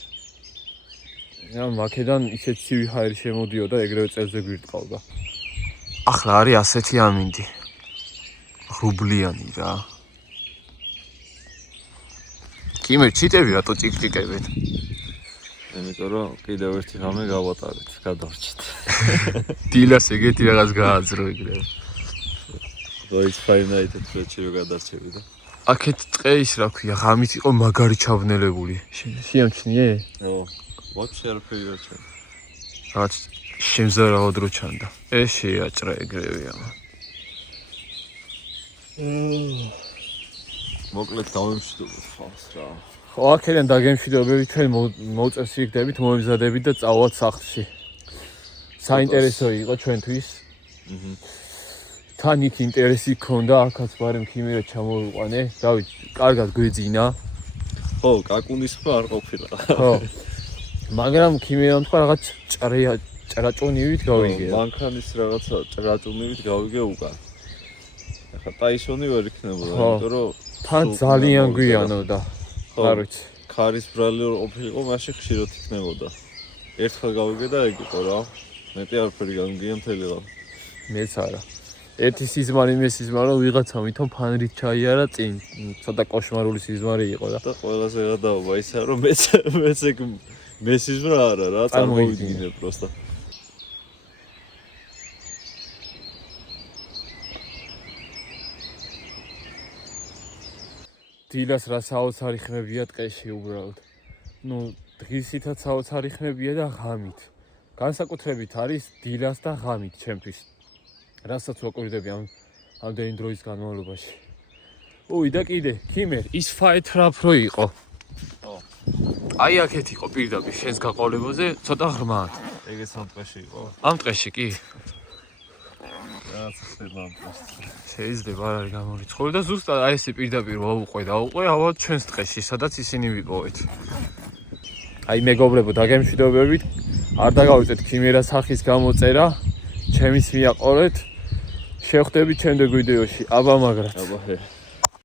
რა მაქედან ისეთ ცივი ჰაერი შემოდიოდა, ეგრევე წელზე გვირტყავდა. ახლა არის ასეთი ამინდი. რუბლიანი რა. კიმერ ჩიტები რატო ჭიკჭიკებენ? იმიტომ რომ კიდევ ერთი ღამე გავატარეთ, გადავრჩით. დილას ეგეთი რაღაც გააძრო იქნება. It's Five Nights at Freddy's რო გადარჩები და. აქეთ ტყე ის რა ქვია, ღამით იყო მაგარი ჩავნელებული. შეამჩნიე? ო, ვაფშე არაფერი არ ჩანდა. რაც შემზარავად რო ჩანდა. ეს შეაჭრა ეგრევე ამა. მოკლედ დავემშვიდობოთ ხალხს რა. ხო, აქედან დაგემშვიდობებით, თქვენ მოუწევს იქდებით, მოემზადებით და წავალთ სახლში. საინტერესო იყო ჩვენთვის. თან იქ ინტერესი გქონდა, აქაც ბარემ ქიმერა ჩამოვიყვანე. დავით, კარგად გვეძინა. ხო, კაკუნის ხმა არ ყოფილა. ხო. მაგრამ ქიმერამ თქვა რაღაც ჭრაჭუნივით გავიგე. მანქანის რაღაცა ჭრაჭუნივით გავიგე უკან. ახლა ტაისონი ვერ იქნებოდა, იმიტომ რომ თან ძალიან გვიანოდა. არ ვიცი. ქარის ბრალი ყოფილიყო, მაშინ ხშირად იქნებოდა. ერთხელ გავიგე და ეგ იყო რა. მეტი არაფერი გამგია მთელი ღამე. მეც არა. ერთი სიზმარი მე სიზმარო ვიღაცა ვითომ ფანრით ჩაიარა წინ. ცოტა კოშმარული სიზმარი იყო და და ყველაზე გადაობა ისა რომ მეც ეგ მესიზმრა არა რა, წარმოვიდგინე პროსტა. დილას რა საოცარი ხმებია ტყეში უბრალოდ. ნუ დღისითაც საოცარი ხმებია და ღამით. განსაკუთრებით არის დილას და ღამით ჩემთვის. რასაც ვაკვირდები ამდენი დროის განმავლობაში. უი და კიდე, ქიმერ, ის ფაეთრაფ რო იყო. აი აქეთ იყო პირდაპირ შენს გაყოლებაზე, ცოტა ღრმად. ეგეც ამ ტყეში იყო. ამ ტყეში კი. რაც ხდება ამ ტყეში. შეიძლება არ არის გამორიცხული და ზუსტად აი ესე პირდაპირ ვაუყვე, ალბათ ჩვენს ტყეში, სადაც ისინი ვიპოვეთ. აი მეგობრებო, დაგემშვიდობებით. არ დაგავიწეთ ქიმერას სახის გამოწერა. ჩემის მიაყოლეთ. შევხვდებით შემდეგ ვიდეოში. აბა მაგრად. აბა ჰე.